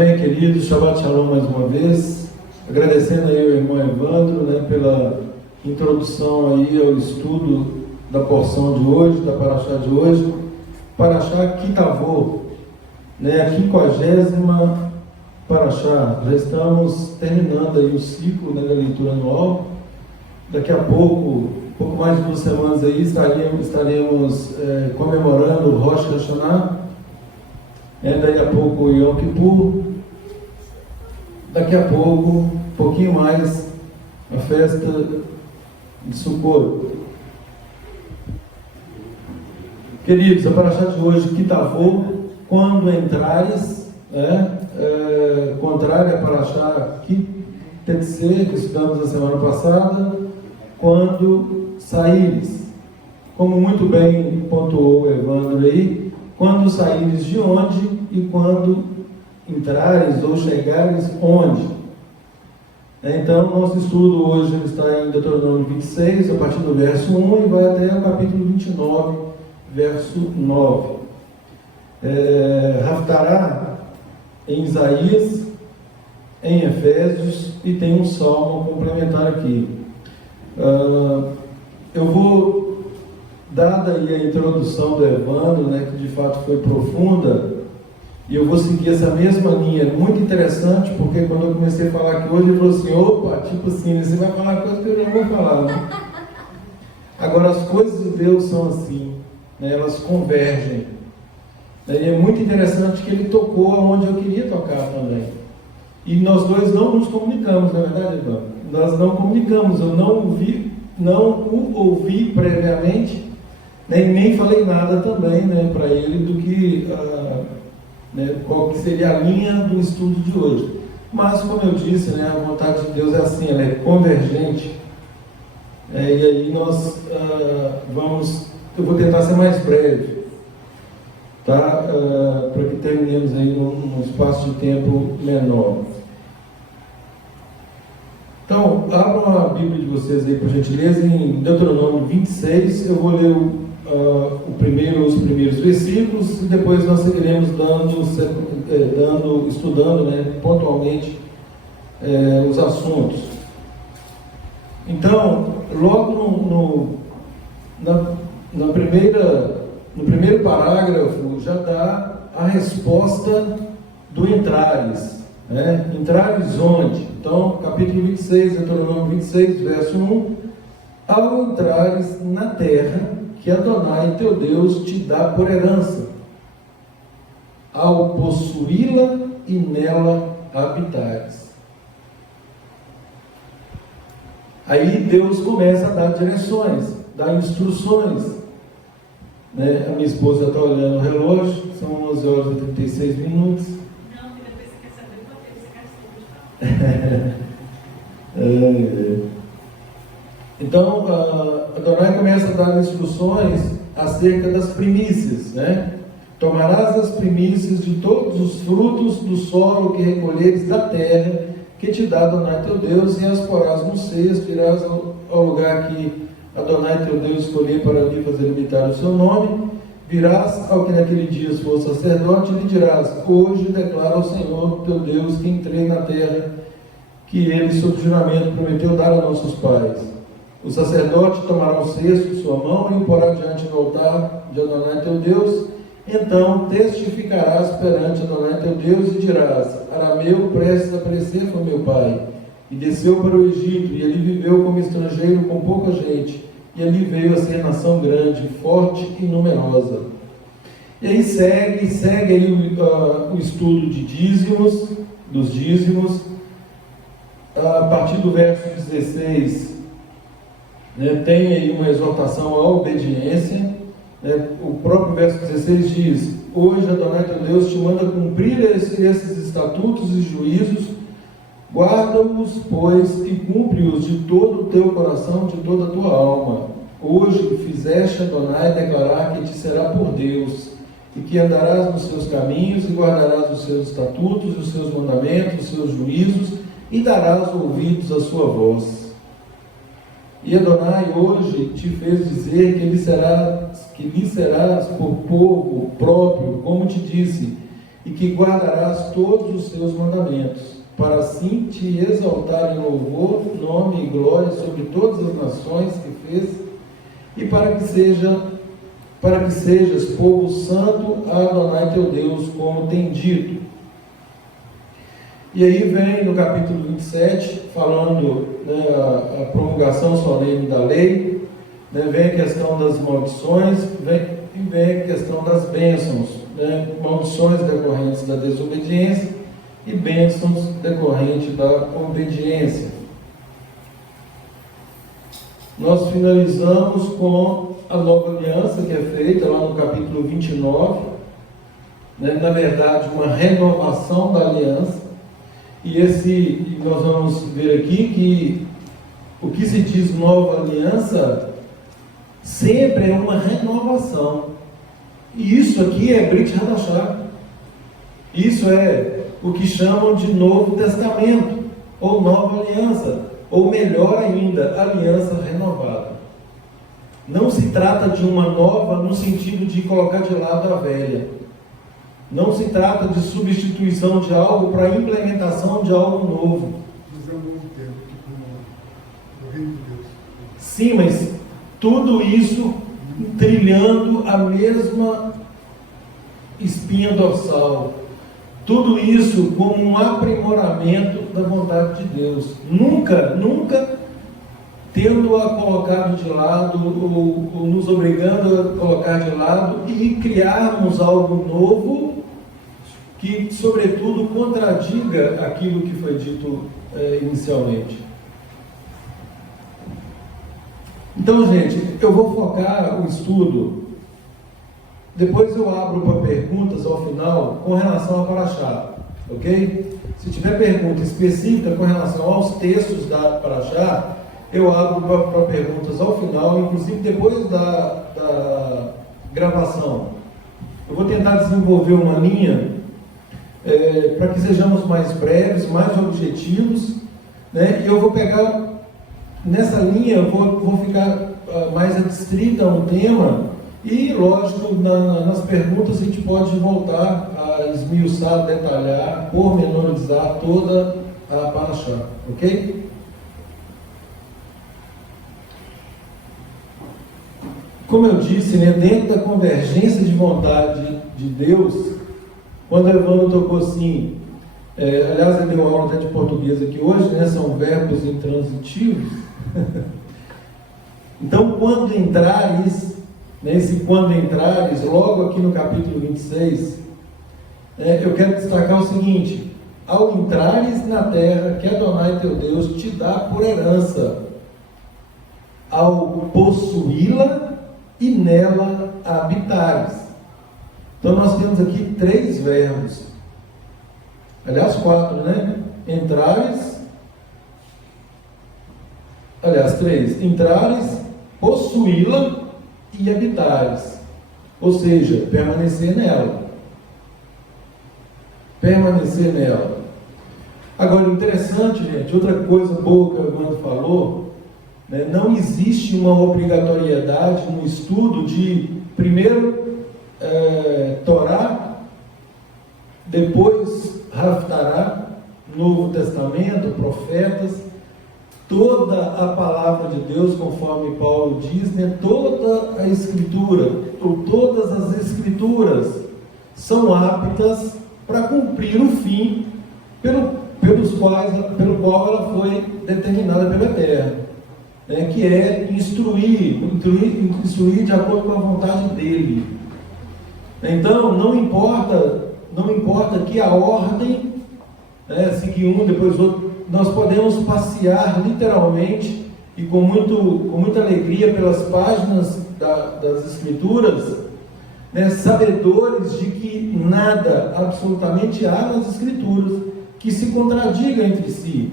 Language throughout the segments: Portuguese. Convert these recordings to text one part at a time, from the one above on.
Amém, queridos. Shabbat Shalom mais uma vez. Agradecendo aí ao irmão Evandro, pela introdução aí ao estudo da porção de hoje, da Parashá de hoje. Parashá Kitavô, a 50ª Parashá. Já estamos terminando aí o ciclo da leitura anual. Daqui a pouco mais de 2 semanas aí, estaremos comemorando o Rosh Hashanah. Daí a pouco o Yom Kippur, daqui a pouco, um pouquinho mais, a festa de Sukkot. Queridos, a Parashá de hoje, Kitavô, quando entrares, contrária à Parashá Kitetsê, que estudamos na semana passada, quando saíres, como muito bem pontuou o Evandro aí, quando saíres de onde e quando entrares ou chegares onde. Então, nosso estudo hoje está em Deuteronômio 26, a partir do verso 1 e vai até o capítulo 29, verso 9. Haftará em Isaías, em Efésios, e tem um salmo complementar aqui. Eu vou, dada aí a introdução do Evandro, que de fato foi profunda, e eu vou seguir essa mesma linha, muito interessante, porque quando eu comecei a falar aqui hoje, ele falou assim, opa, tipo assim, você vai falar coisa que eu já vou falar, né? Agora, as coisas de Deus são assim, elas convergem, e é muito interessante que ele tocou aonde eu queria tocar também, e nós dois não nos comunicamos, na verdade, Evandro? Nós não comunicamos, eu não o ouvi previamente, nem falei nada também para ele do que qual que seria a linha do estudo de hoje. Mas, como eu disse, a vontade de Deus é assim, ela é convergente. E aí nós eu vou tentar ser mais breve, tá? Para que terminemos aí num espaço de tempo menor. Então, abram a Bíblia de vocês aí, por gentileza, em Deuteronômio 26. Eu vou ler os primeiros versículos e depois nós seguiremos estudando primeiramente os assuntos. Então, logo no primeiro parágrafo já dá a resposta do entrares. Entrares onde? Então, capítulo 26, Deuteronômio 26, verso 1. Ao entrares na terra que Adonai teu Deus te dá por herança, ao possuí-la e nela habitares. Aí Deus começa a dar direções, dar instruções. A minha esposa está olhando o relógio, são 11h36. Não, que depois você quer saber quanto tempo você gastou. Então, Adonai começa a dar instruções acerca das primícias, Tomarás as primícias de todos os frutos do solo que recolheres da terra que te dá Adonai teu Deus, e as porás no cesto, irás ao lugar que Adonai teu Deus escolher para ali fazer habitar o seu nome, virás ao que naquele dia for sacerdote e lhe dirás, hoje declara ao Senhor teu Deus que entrei na terra que ele, sob juramento, prometeu dar a nossos pais. O sacerdote tomará o cesto em sua mão e o porá diante do altar de Adonai teu Deus. Então testificarás perante Adonai teu Deus e dirás, Arameu prestes a perecer foi meu pai, e desceu para o Egito, e ali viveu como estrangeiro com pouca gente, e ali veio a ser nação grande, forte e numerosa. E aí segue aí o estudo de dízimos, dos dízimos, a partir do verso 16, tem aí uma exortação à obediência. O próprio verso 16 diz, hoje Adonai teu Deus te manda cumprir esses estatutos e juízos, guarda-os, pois, e cumpre-os de todo o teu coração, de toda a tua alma. Hoje fizeste Adonai declarar que te será por Deus, e que andarás nos seus caminhos, e guardarás os seus estatutos, os seus mandamentos, os seus juízos, e darás ouvidos à sua voz. E Adonai hoje te fez dizer que lhe serás por povo próprio, como te disse, e que guardarás todos os seus mandamentos, para assim te exaltar em louvor, nome e glória sobre todas as nações que fez, e para que sejas povo santo a Adonai teu Deus, como tem dito. E aí vem no capítulo 27, falando, né, a promulgação solene da lei, né, vem a questão das maldições, vem a questão das bênçãos, né, maldições decorrentes da desobediência e bênçãos decorrentes da obediência. Nós finalizamos com a nova aliança que é feita lá no capítulo 29, né, na verdade uma renovação da aliança. E nós vamos ver aqui que o que se diz nova aliança sempre é uma renovação. E isso aqui é Brit Hadashah. Isso é o que chamam de Novo Testamento, ou Nova Aliança, ou melhor ainda, Aliança Renovada. Não se trata de uma nova no sentido de colocar de lado a velha. Não se trata de substituição de algo para implementação de algo novo. Mas é um novo tempo, no reino de Deus. Sim, mas tudo isso trilhando a mesma espinha dorsal. Tudo isso como um aprimoramento da vontade de Deus. Nunca tendo-a colocado de lado, ou nos obrigando a colocar de lado e criarmos algo novo que, sobretudo, contradiga aquilo que foi dito inicialmente. Então, gente, eu vou focar o estudo, depois eu abro para perguntas ao final com relação a Parashá, ok? Se tiver pergunta específica com relação aos textos da Parashá, eu abro para perguntas ao final, inclusive depois da gravação. Eu vou tentar desenvolver uma linha para que sejamos mais breves, mais objetivos, né? E eu vou pegar, nessa linha, eu vou ficar mais adstrita a um tema, e lógico, nas perguntas a gente pode voltar a esmiuçar, detalhar, pormenorizar toda a Parashá, ok? Como eu disse, né, dentro da convergência de vontade de Deus, quando o Evandro tocou assim, aliás, ele deu aula até de português aqui hoje, né, são verbos intransitivos. Então, quando entrares, né, esse quando entrares, logo aqui no capítulo 26, eu quero destacar o seguinte: ao entrares na terra que Adonai teu Deus te dá por herança, ao possuí-la e nela habitares. Então nós temos aqui 3 verbos, aliás 4, né? Entrares, aliás 3, entrares, possuí-la e habitares, ou seja, permanecer nela. Permanecer nela. Agora, interessante, gente, outra coisa boa que o Evandro falou, né, não existe uma obrigatoriedade no estudo de primeiro Torá, depois Haftará, Novo Testamento, profetas, toda a palavra de Deus, conforme Paulo diz, né, toda a Escritura, ou todas as Escrituras são aptas para cumprir o fim pelo qual ela foi determinada pela terra, né, que é instruir de acordo com a vontade dele. Então, não importa que a ordem, seguir um, depois outro, nós podemos passear literalmente e com muita alegria pelas páginas das Escrituras, né, sabedores de que nada, absolutamente há nas Escrituras que se contradiga entre si.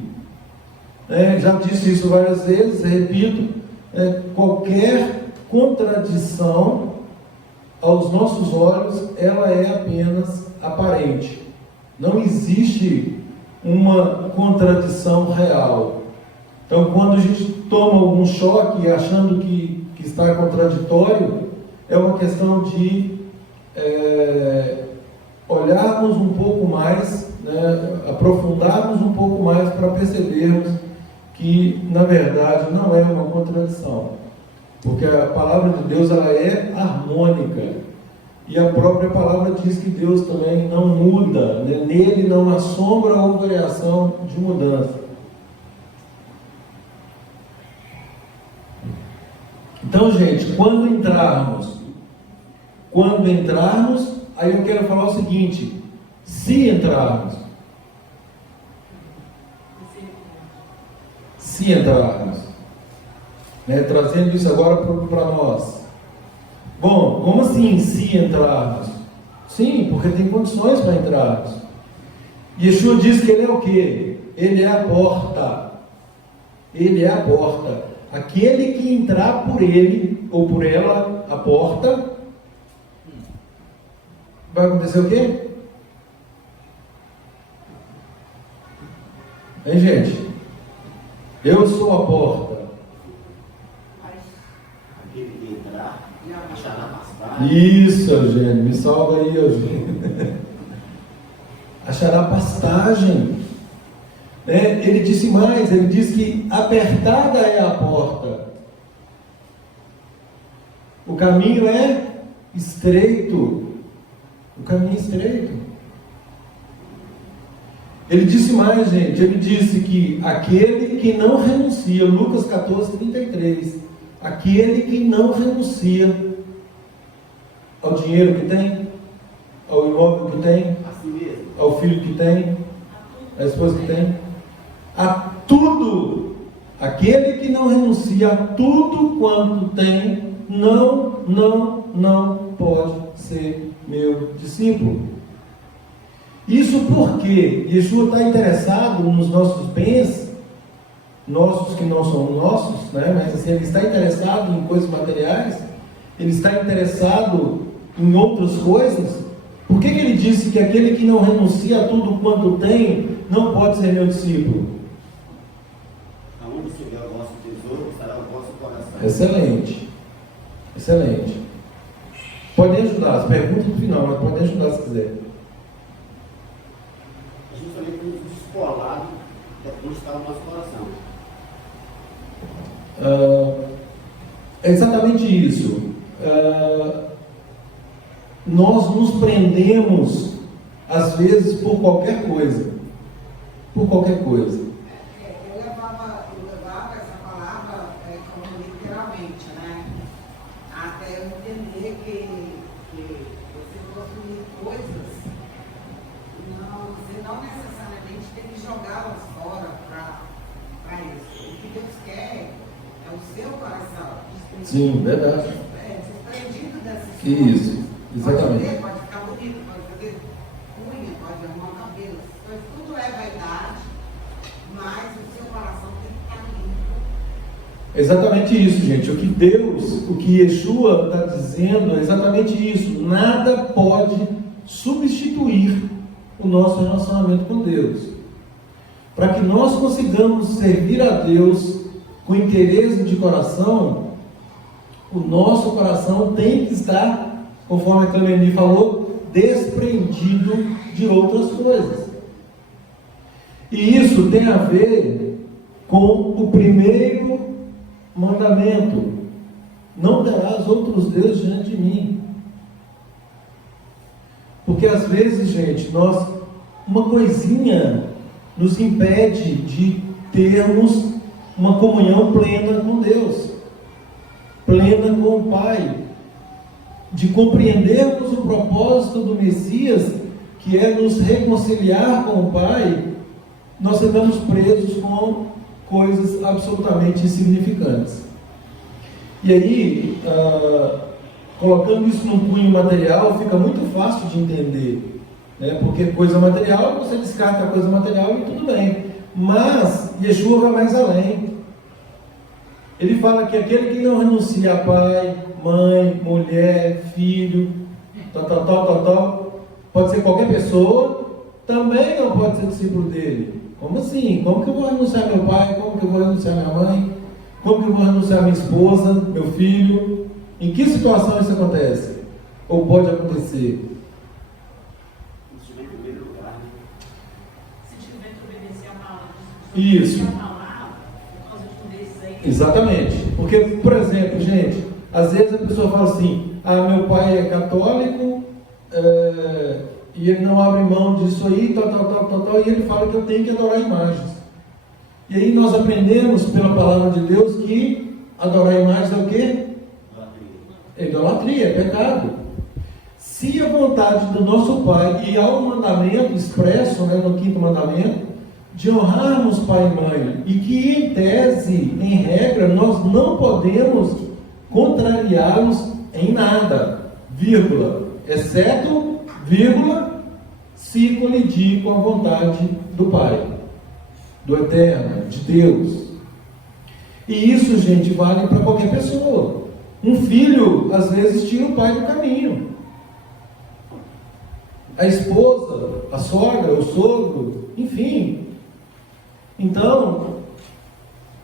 Já disse isso várias vezes, repito, qualquer contradição aos nossos olhos, ela é apenas aparente. Não existe uma contradição real. Então, quando a gente toma algum choque achando que está contraditório, é uma questão de olharmos um pouco mais, né, aprofundarmos um pouco mais para percebermos que, na verdade, não é uma contradição. Porque a palavra de Deus, ela é harmônica. E a própria palavra diz que Deus também não muda, né? Nele não há sombra ou variação de mudança. Então, gente, quando entrarmos, aí eu quero falar o seguinte: se entrarmos, né, trazendo isso agora para nós. Bom, como assim se entrarmos? Sim, porque tem condições para entrarmos. Yeshua diz que ele é o quê? Ele é a porta. Ele é a porta. Aquele que entrar por ele, ou por ela, a porta, vai acontecer o quê? Hein, gente? Eu sou a porta. Aquele que entrar, achará pastagem. Isso, Eugênio, me salva aí, Eugênio. Achará pastagem. Ele disse mais, ele disse que apertada é a porta. O caminho é estreito. O caminho é estreito. Ele disse mais, gente, ele disse que aquele que não renuncia, Lucas 14:33, aquele que não renuncia ao dinheiro que tem, ao imóvel que tem, Assim mesmo. ao filho que tem, à esposa que tem, a tudo, aquele que não renuncia a tudo quanto tem, não pode ser meu discípulo. Isso porque Yeshua está interessado nos nossos bens, nossos que não são nossos, né? Mas assim, ele está interessado em coisas materiais, ele está interessado em outras coisas. Por que ele disse que aquele que não renuncia a tudo quanto tem, não pode ser meu discípulo? Aonde estiver o vosso tesouro, estará o vosso coração. Excelente. Excelente. Podem ajudar, as perguntas no final, mas podem ajudar se quiser. Justamente por nos descolar onde está o nosso coração. É exatamente isso. Nós nos prendemos, às vezes, por qualquer coisa. Por qualquer coisa. Eu levava essa palavra como literalmente, né? Até eu entender que você possuir coisas, você não necessariamente tem que jogá-las fora para isso. O que Deus quer é o seu coração. Sim, verdade. Desprendido dessas coisas. Isso, exatamente. Pode ver, pode ficar bonito, pode fazer unha, pode arrumar o cabelo. Tudo é vaidade, mas o seu coração tem que estar limpo. Exatamente isso, gente. O que Yeshua está dizendo é exatamente isso. Nada pode substituir o nosso relacionamento com Deus. Para que nós consigamos servir a Deus com interesse de coração, o nosso coração tem que estar, conforme a Clemeni falou, desprendido de outras coisas. E isso tem a ver com o primeiro mandamento: não terás outros deuses diante de mim. Porque às vezes, gente, uma coisinha nos impede de termos uma comunhão plena com Deus, plena com o Pai, de compreendermos o propósito do Messias, que é nos reconciliar com o Pai. Nós ficamos presos com coisas absolutamente insignificantes. E aí, colocando isso num cunho material, fica muito fácil de entender, né? Porque coisa material, você descarta a coisa material e tudo bem. Mas Yeshua vai mais além. Ele fala que aquele que não renuncia a pai, mãe, mulher, filho, pode ser qualquer pessoa, também não pode ser discípulo dele. Como assim? Como que eu vou renunciar a meu pai? Como que eu vou renunciar a minha mãe? Como que eu vou renunciar a minha esposa, meu filho? Em que situação isso acontece? Ou pode acontecer? Isso. A palavra, por causa de um desses aí. Exatamente. Porque, por exemplo, gente, às vezes a pessoa fala assim: meu pai é católico, e ele não abre mão disso aí, tal, e ele fala que eu tenho que adorar imagens. E aí nós aprendemos pela palavra de Deus que adorar imagens é o quê? É idolatria, é pecado. Se a vontade do nosso Pai, e há um mandamento expresso, né, no 5º mandamento, de honrarmos pai e mãe, e que em tese, em regra, nós não podemos contrariá-los em nada, vírgula, exceto, vírgula, se colidir com a vontade do Pai, do Eterno, de Deus. E isso, gente, vale para qualquer pessoa. Um filho, às vezes, tira o pai do caminho. A esposa, a sogra, o sogro, enfim. Então,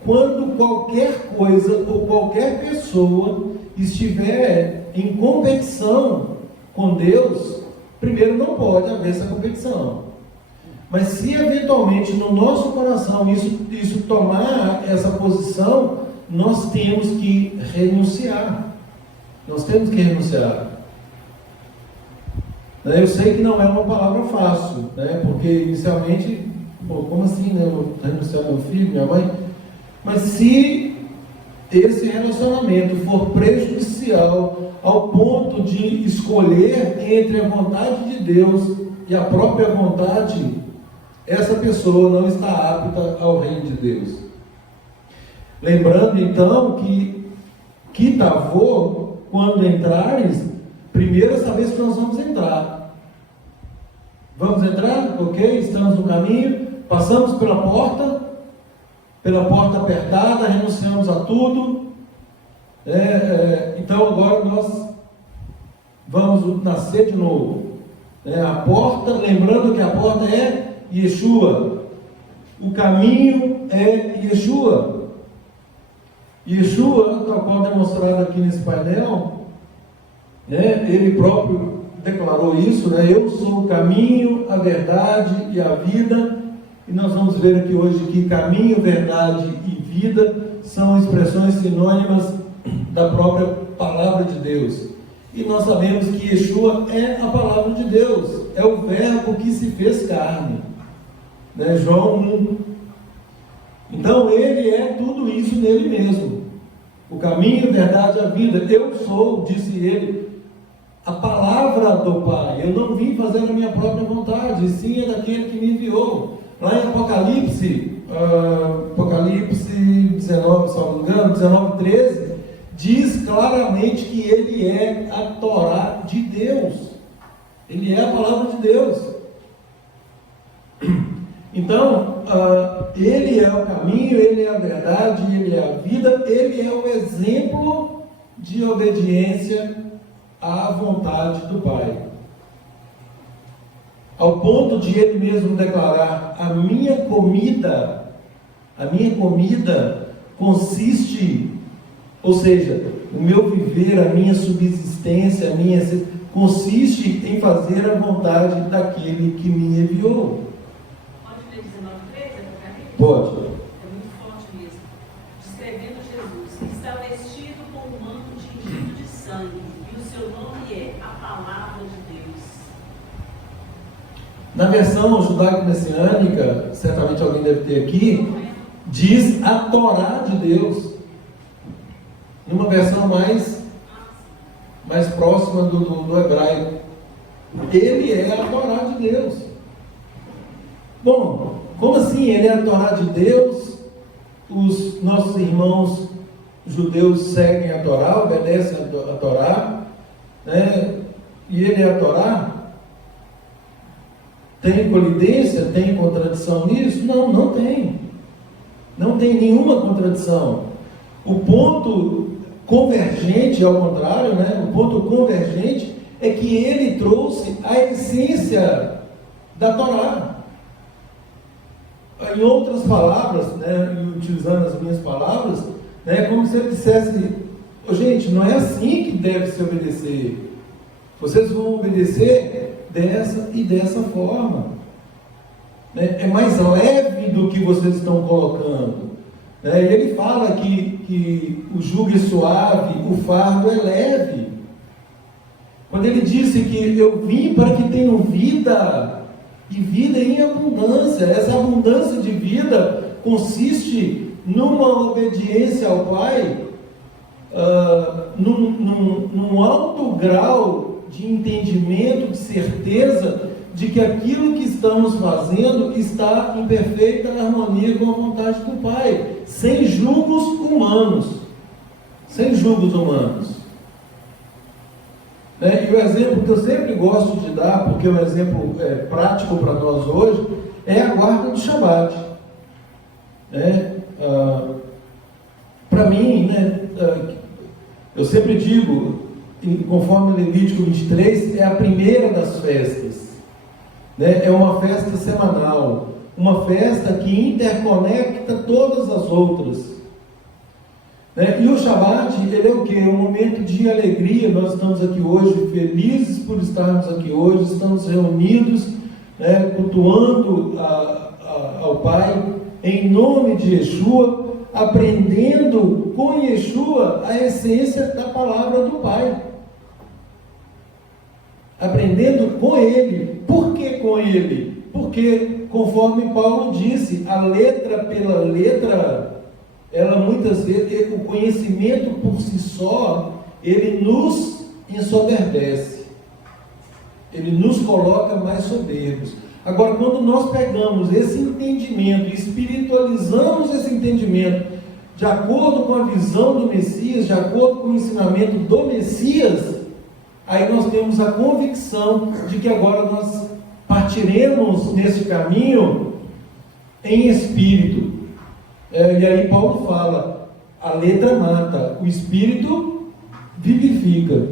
quando qualquer coisa ou qualquer pessoa estiver em competição com Deus, primeiro não pode haver essa competição. Mas se eventualmente no nosso coração isso tomar essa posição, nós temos que renunciar. Nós temos que renunciar. Eu sei que não é uma palavra fácil, né? Porque inicialmente, como assim, né? Eu vou renunciar meu filho, minha mãe? Mas se esse relacionamento for prejudicial ao ponto de escolher entre a vontade de Deus e a própria vontade, essa pessoa não está apta ao reino de Deus. Lembrando então que Tavô, quando entrares, primeiro é saber se nós vamos entrar. Vamos entrar? Ok? Estamos no caminho, passamos pela porta apertada, renunciamos a tudo. Então agora nós vamos nascer de novo. A porta, lembrando que a porta é Yeshua. O caminho é Yeshua. Yeshua, tal qual demonstrado aqui nesse painel, ele próprio declarou isso, eu sou o caminho, a verdade e a vida. E nós vamos ver aqui hoje que caminho, verdade e vida são expressões sinônimas da própria palavra de Deus. E nós sabemos que Yeshua é a palavra de Deus, é o verbo que se fez carne. João 1. Então ele é tudo isso nele mesmo. O caminho, a verdade e a vida. Eu sou, disse ele, a palavra do Pai. Eu não vim fazer a minha própria vontade, sim é daquele que me enviou. Lá em Apocalipse 19, se não me engano, 19:13, diz claramente que ele é a Torá de Deus. Ele é a palavra de Deus. Então, ele é o caminho, ele é a verdade, ele é a vida, ele é o exemplo de obediência à vontade do Pai. Ao ponto de ele mesmo declarar: a minha comida consiste, ou seja, o meu viver, a minha subsistência, consiste em fazer a vontade daquele que me enviou. Pode ler 19:13? Pode. É muito forte mesmo. Descrevendo Jesus: está vestido com um manto tingido de sangue, e o seu nome é a palavra de Deus. Na versão judaico-messiânica, certamente alguém deve ter aqui, diz a Torá de Deus. Numa versão mais próxima do hebraico. Ele é a Torá de Deus. Bom, como assim ele é a Torá de Deus? Os nossos irmãos judeus seguem a Torá, obedecem a Torá, e ele é a Torá? Tem colidência? Tem contradição nisso? Não tem. Não tem nenhuma contradição. O ponto convergente, ao contrário, o ponto convergente é que ele trouxe a essência da Torá. Em outras palavras, utilizando as minhas palavras, como se ele dissesse: gente, não é assim que deve se obedecer. Vocês vão obedecer dessa e dessa forma. né? É mais leve do que vocês estão colocando. Né? E ele fala que o jugo é suave, o fardo é leve. Quando ele disse que eu vim para que tenham vida, e vida em abundância. Essa abundância de vida consiste numa obediência ao Pai, num alto grau de entendimento, de certeza de que aquilo que estamos fazendo está em perfeita harmonia com a vontade do Pai, sem julgos humanos. Sem julgos humanos. Né? E o exemplo que eu sempre gosto de dar, porque é um exemplo prático para nós hoje, é a guarda do Shabat. Né? Para mim, né, eu sempre digo, conforme Levítico 23, é a primeira das festas. Né? É uma festa semanal, uma festa que interconecta todas as outras. Né? E o Shabat, ele é o quê? É um momento de alegria. Nós estamos aqui hoje, felizes por estarmos aqui hoje, estamos reunidos, né, cultuando ao Pai, em nome de Yeshua, aprendendo com Yeshua a essência da palavra do Pai. Aprendendo com Ele. Por que com Ele? Porque, conforme Paulo disse, a letra pela letra, ela muitas vezes, o conhecimento por si só, ele nos ensoberbece. Ele nos coloca mais soberbos. Agora, quando nós pegamos esse entendimento e espiritualizamos esse entendimento de acordo com a visão do Messias, de acordo com o ensinamento do Messias, aí nós temos a convicção de que agora nós partiremos nesse caminho em espírito. E aí Paulo fala, a letra mata, o espírito vivifica.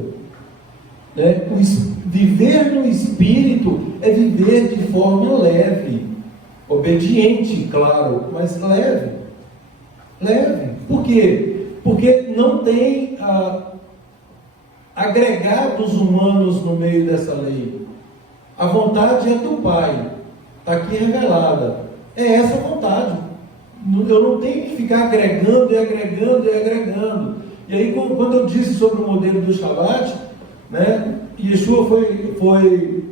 Né? Viver no espírito é viver de forma leve, obediente, claro, mas leve. Leve. Por quê? Porque não tem agregados humanos no meio dessa lei. A vontade é do Pai, está aqui revelada. É essa a vontade. Eu não tenho que ficar agregando e agregando e agregando. E aí, quando eu disse sobre o modelo do Shabat, né, Yeshua foi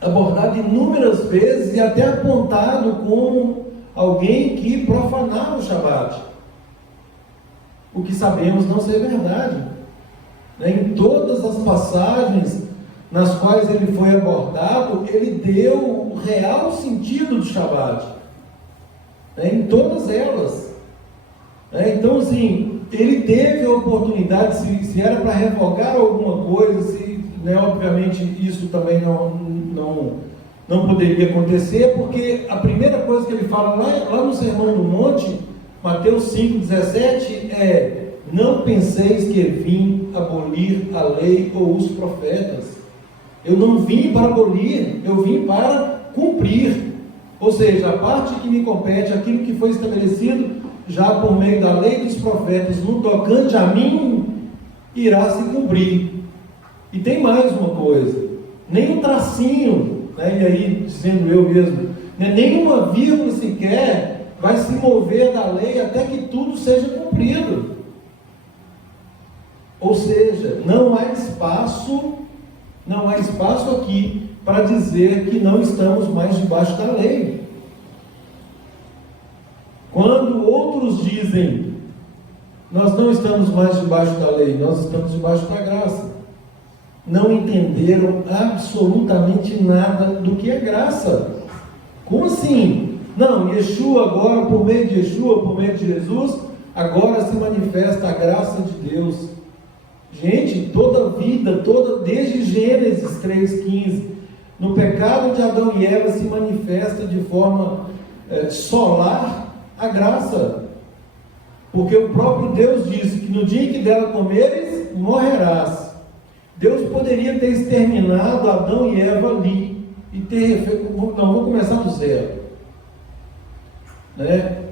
abordado inúmeras vezes e até apontado como alguém que profanava o Shabat. O que sabemos não ser verdade. Né? Em todas as passagens nas quais ele foi abordado, ele deu o real sentido do Shabat. Em todas elas. Então, assim, ele teve a oportunidade, se era para revogar alguma coisa, obviamente isso também não poderia acontecer, porque a primeira coisa que ele fala lá no Sermão do Monte, Mateus 5,17, é: não penseis que vim abolir a lei ou os profetas. Eu não vim para abolir, eu vim para cumprir. Ou seja, a parte que me compete, aquilo que foi estabelecido já por meio da lei dos profetas, no tocante a mim, irá se cumprir. E tem mais uma coisa, nem um tracinho, né, e aí, dizendo eu mesmo, né, nenhuma vírgula sequer vai se mover da lei até que tudo seja cumprido. Ou seja, não há espaço aqui para dizer que não estamos mais debaixo da lei. Quando outros dizem, nós não estamos mais debaixo da lei, nós estamos debaixo da graça, não entenderam absolutamente nada do que é graça. Como assim? Não, Yeshua agora, por meio de Yeshua, por meio de Jesus, agora se manifesta a graça de Deus. Gente, toda a vida, desde Gênesis 3,15, no pecado de Adão e Eva se manifesta de forma solar a graça. Porque o próprio Deus disse que no dia em que dela comeres, morrerás. Deus poderia ter exterminado Adão e Eva ali e ter feito, não, vou começar do zero, né?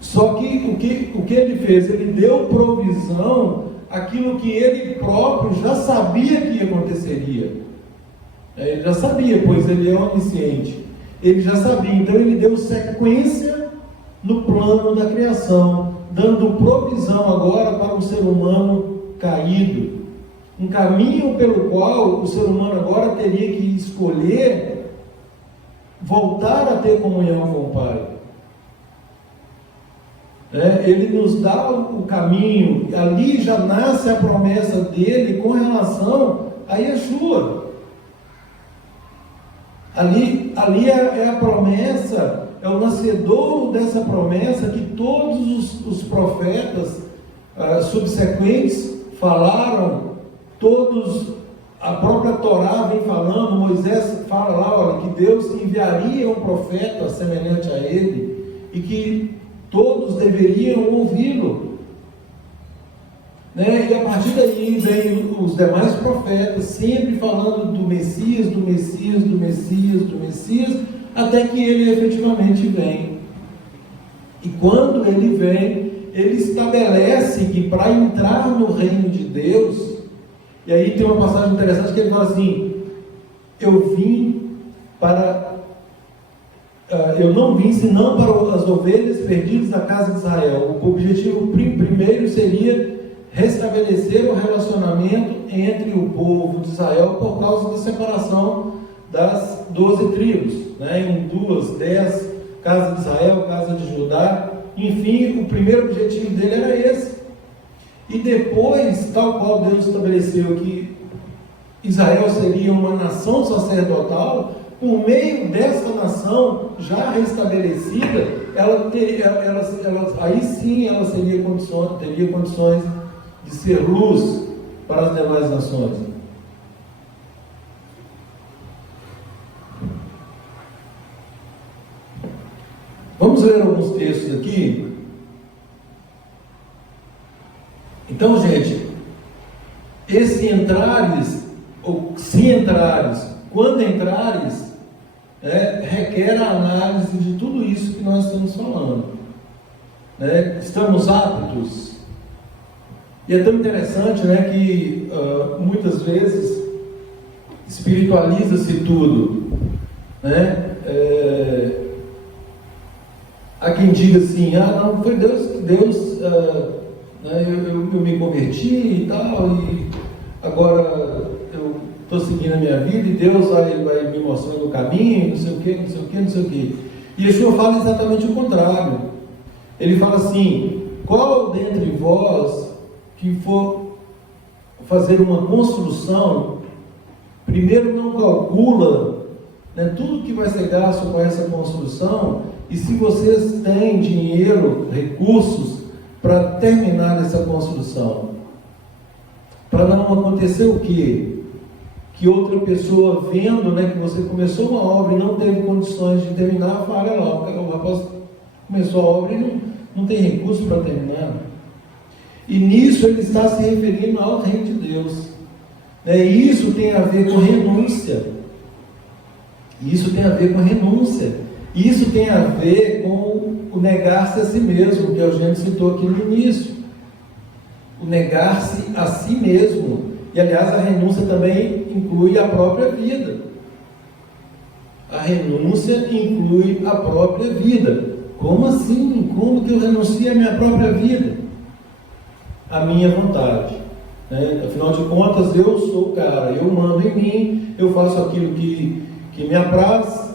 Só que o que ele fez? Ele deu provisão àquilo que ele próprio já sabia que aconteceria. Ele já sabia, pois ele é onisciente. Ele já sabia, então ele deu sequência no plano da criação, dando provisão agora para o ser humano caído. Um caminho pelo qual o ser humano agora teria que escolher voltar a ter comunhão com o Pai. Ele nos dá o caminho, ali já nasce a promessa dele com relação a Yeshua. Ali é a promessa, é o nascedouro dessa promessa que todos os profetas subsequentes falaram, a própria Torá vem falando, Moisés fala lá, olha, que Deus enviaria um profeta semelhante a ele, e que todos deveriam ouvi-lo. E a partir daí vem os demais profetas, sempre falando do Messias, do Messias, do Messias, do Messias, até que ele efetivamente vem. E quando ele vem, ele estabelece que para entrar no reino de Deus, e aí tem uma passagem interessante que ele fala assim: eu não vim senão para as ovelhas perdidas da casa de Israel. O objetivo primeiro seria restabelecer o relacionamento entre o povo de Israel por causa da separação das 12 tribos, em 10, casa de Israel, casa de Judá. Enfim, o primeiro objetivo dele era esse. E depois, tal qual Deus estabeleceu que Israel seria uma nação sacerdotal, por meio dessa nação já restabelecida, aí sim ela teria condições de ser luz para as demais nações. Vamos ler alguns textos aqui. Então, gente, esse entrares, ou se entrares, quando entrares, requer a análise de tudo isso que nós estamos falando. Estamos aptos. E é tão interessante, que muitas vezes espiritualiza-se tudo. Há quem diga assim: não, foi Deus eu me converti e tal, e agora eu estou seguindo a minha vida e Deus vai me mostrando o caminho, não sei o que, não sei o que, não sei o que. E Yeshua fala exatamente o contrário. Ele fala assim: qual dentre vós que for fazer uma construção, primeiro não calcula tudo que vai ser gasto com essa construção, e se vocês têm dinheiro, recursos para terminar essa construção, para não acontecer o quê? Que outra pessoa vendo que você começou uma obra e não teve condições de terminar, fala lá, o rapaz começou a obra e não tem recurso para terminar. E nisso ele está se referindo ao reino de Deus. E isso tem a ver com renúncia. Isso tem a ver com renúncia. Isso tem a ver com o negar-se a si mesmo, que a gente citou aqui no início. O negar-se a si mesmo. E aliás, a renúncia também inclui a própria vida. A renúncia inclui a própria vida. Como assim? Como que eu renuncio à minha própria vida? A minha vontade. Afinal de contas, eu sou o cara, eu mando em mim, eu faço aquilo que me apraz,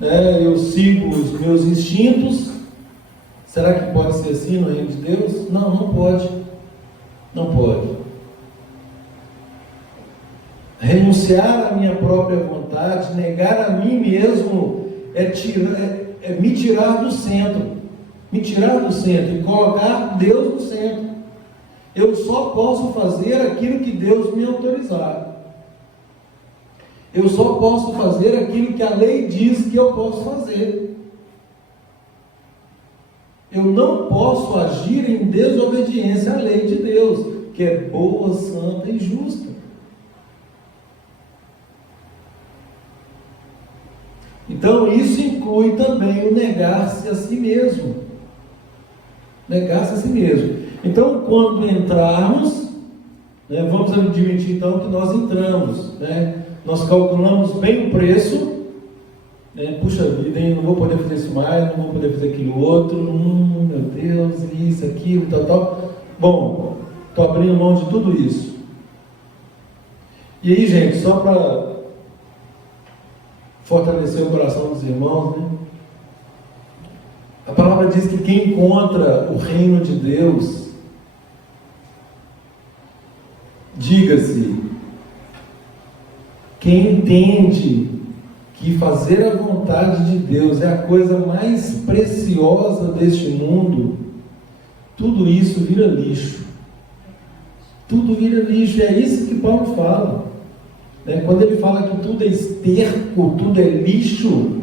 eu sigo os meus instintos. Será que pode ser assim no reino de Deus? Não, não pode. Não pode. Renunciar à minha própria vontade, negar a mim mesmo, é me tirar do centro. Me tirar do centro e colocar Deus no centro. Eu só posso fazer aquilo que Deus me autorizar. Eu só posso fazer aquilo que a lei diz que eu posso fazer. Eu não posso agir em desobediência à lei de Deus, que é boa, santa e justa. Então isso inclui também o negar-se a si mesmo. Negar-se a si mesmo. Então, quando entrarmos, vamos admitir então que nós entramos, nós calculamos bem o preço, né? Puxa vida, hein? Não vou poder fazer isso mais, não vou poder fazer aquilo outro, meu Deus, isso, aquilo, tal. Bom, estou abrindo mão de tudo isso. E aí, gente, só para fortalecer o coração dos irmãos, né? A palavra diz que quem encontra o reino de Deus, diga-se, quem entende que fazer a vontade de Deus é a coisa mais preciosa deste mundo, tudo isso vira lixo. Tudo vira lixo, é isso que Paulo fala. Quando ele fala que tudo é esterco, tudo é lixo,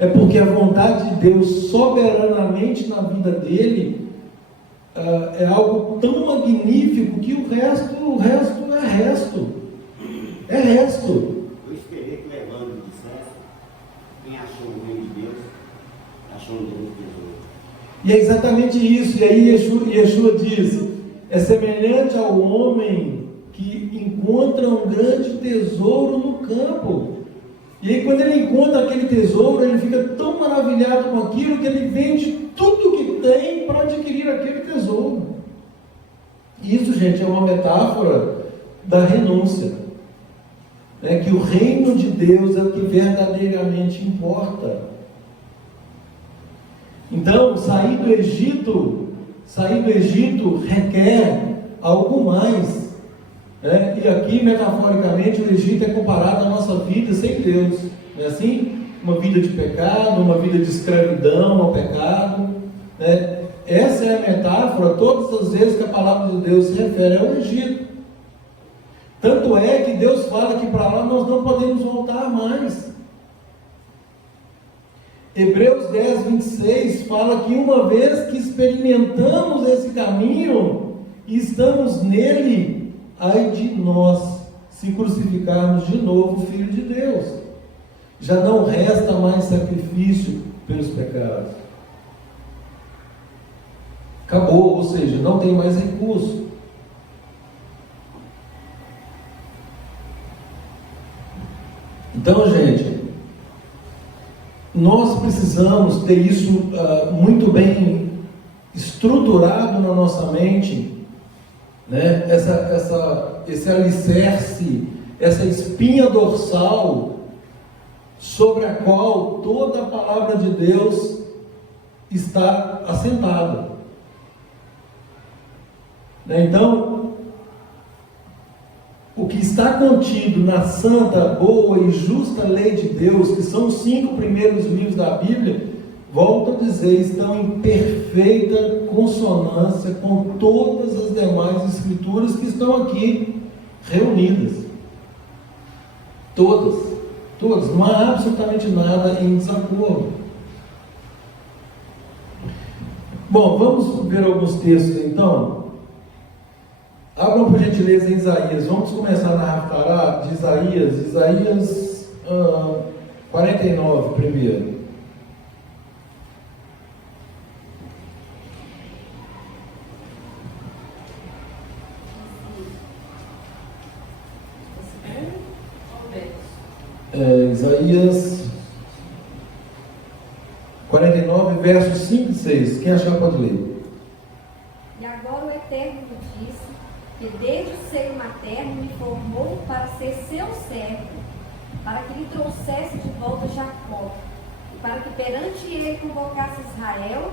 é porque a vontade de Deus soberanamente na vida dele é algo tão magnífico que o resto é resto. É resto. O esqueleto levando de licença, quem achou o reino de Deus, achou um grande tesouro. E é exatamente isso. E aí Yeshua diz: é semelhante ao homem que encontra um grande tesouro no campo. E aí, quando ele encontra aquele tesouro, ele fica tão maravilhado com aquilo que ele vende tudo que tem para adquirir aquele tesouro. Isso, gente, é uma metáfora da renúncia. Que o reino de Deus é o que verdadeiramente importa. Então, sair do Egito requer algo mais. E aqui, metaforicamente, o Egito é comparado à nossa vida sem Deus. Não é assim? Uma vida de pecado, uma vida de escravidão ao pecado. Essa é a metáfora, todas as vezes que a palavra de Deus se refere ao Egito. Tanto é que Deus fala que para lá nós não podemos voltar mais. Hebreus 10, 26 fala que uma vez que experimentamos esse caminho e estamos nele, ai de nós se crucificarmos de novo o Filho de Deus. Já não resta mais sacrifício pelos pecados. Acabou, ou seja, não tem mais recurso. Então, gente, nós precisamos ter isso muito bem estruturado na nossa mente, esse alicerce, essa espinha dorsal sobre a qual toda a palavra de Deus está assentada. Então, o que está contido na santa, boa e justa lei de Deus, que são os 5 primeiros livros da Bíblia, volto a dizer, estão em perfeita consonância com todas as demais escrituras que estão aqui reunidas. Todas, não há absolutamente nada em desacordo. Bom, vamos ver alguns textos então. Abram por gentileza em Isaías. Vamos começar na Haftará de Isaías 49 primeiro. Isaías 49, versos 5 e 6. Quem achar pode ler. E agora o Eterno diz que desde o seio materno me formou para ser seu servo, para que lhe trouxesse de volta Jacó, e para que perante ele convocasse Israel,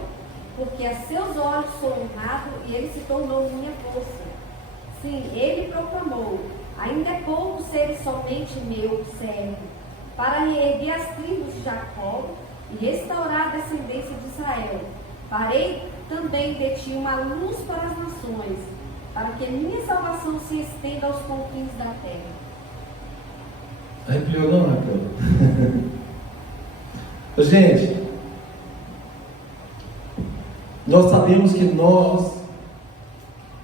porque a seus olhos sou honrado e ele se tornou minha força. Sim, ele proclamou: ainda é pouco seres somente meu servo, para reerguer as tribos de Jacó e restaurar a descendência de Israel. Farei também de ti uma luz para as nações, para que minha salvação se estenda aos confins da terra. Arrepiou não, Raquel? Gente, nós sabemos que nós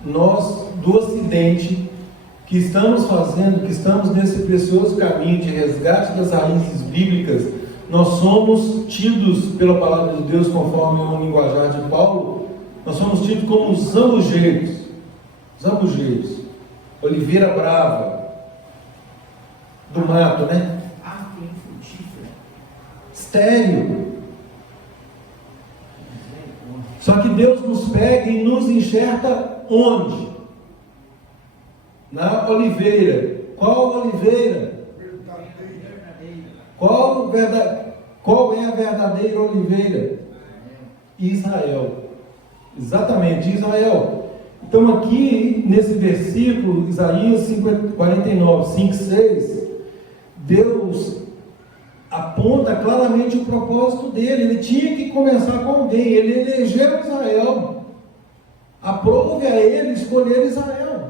do Ocidente, que estamos nesse precioso caminho de resgate das raízes bíblicas, nós somos tidos pela palavra de Deus, conforme o linguajar de Paulo, nós somos tidos como zambujeiros, oliveira brava, do mato, né? Estéril. Só que Deus nos pega e nos enxerta onde? Na oliveira. Qual oliveira? Qual é a verdadeira oliveira? Israel. Exatamente, Israel. Então aqui, nesse versículo, Isaías 49, 5, 6, Deus aponta claramente o propósito dele. Ele tinha que começar com alguém. Ele elegeu Israel. Aprove a ele escolher Israel.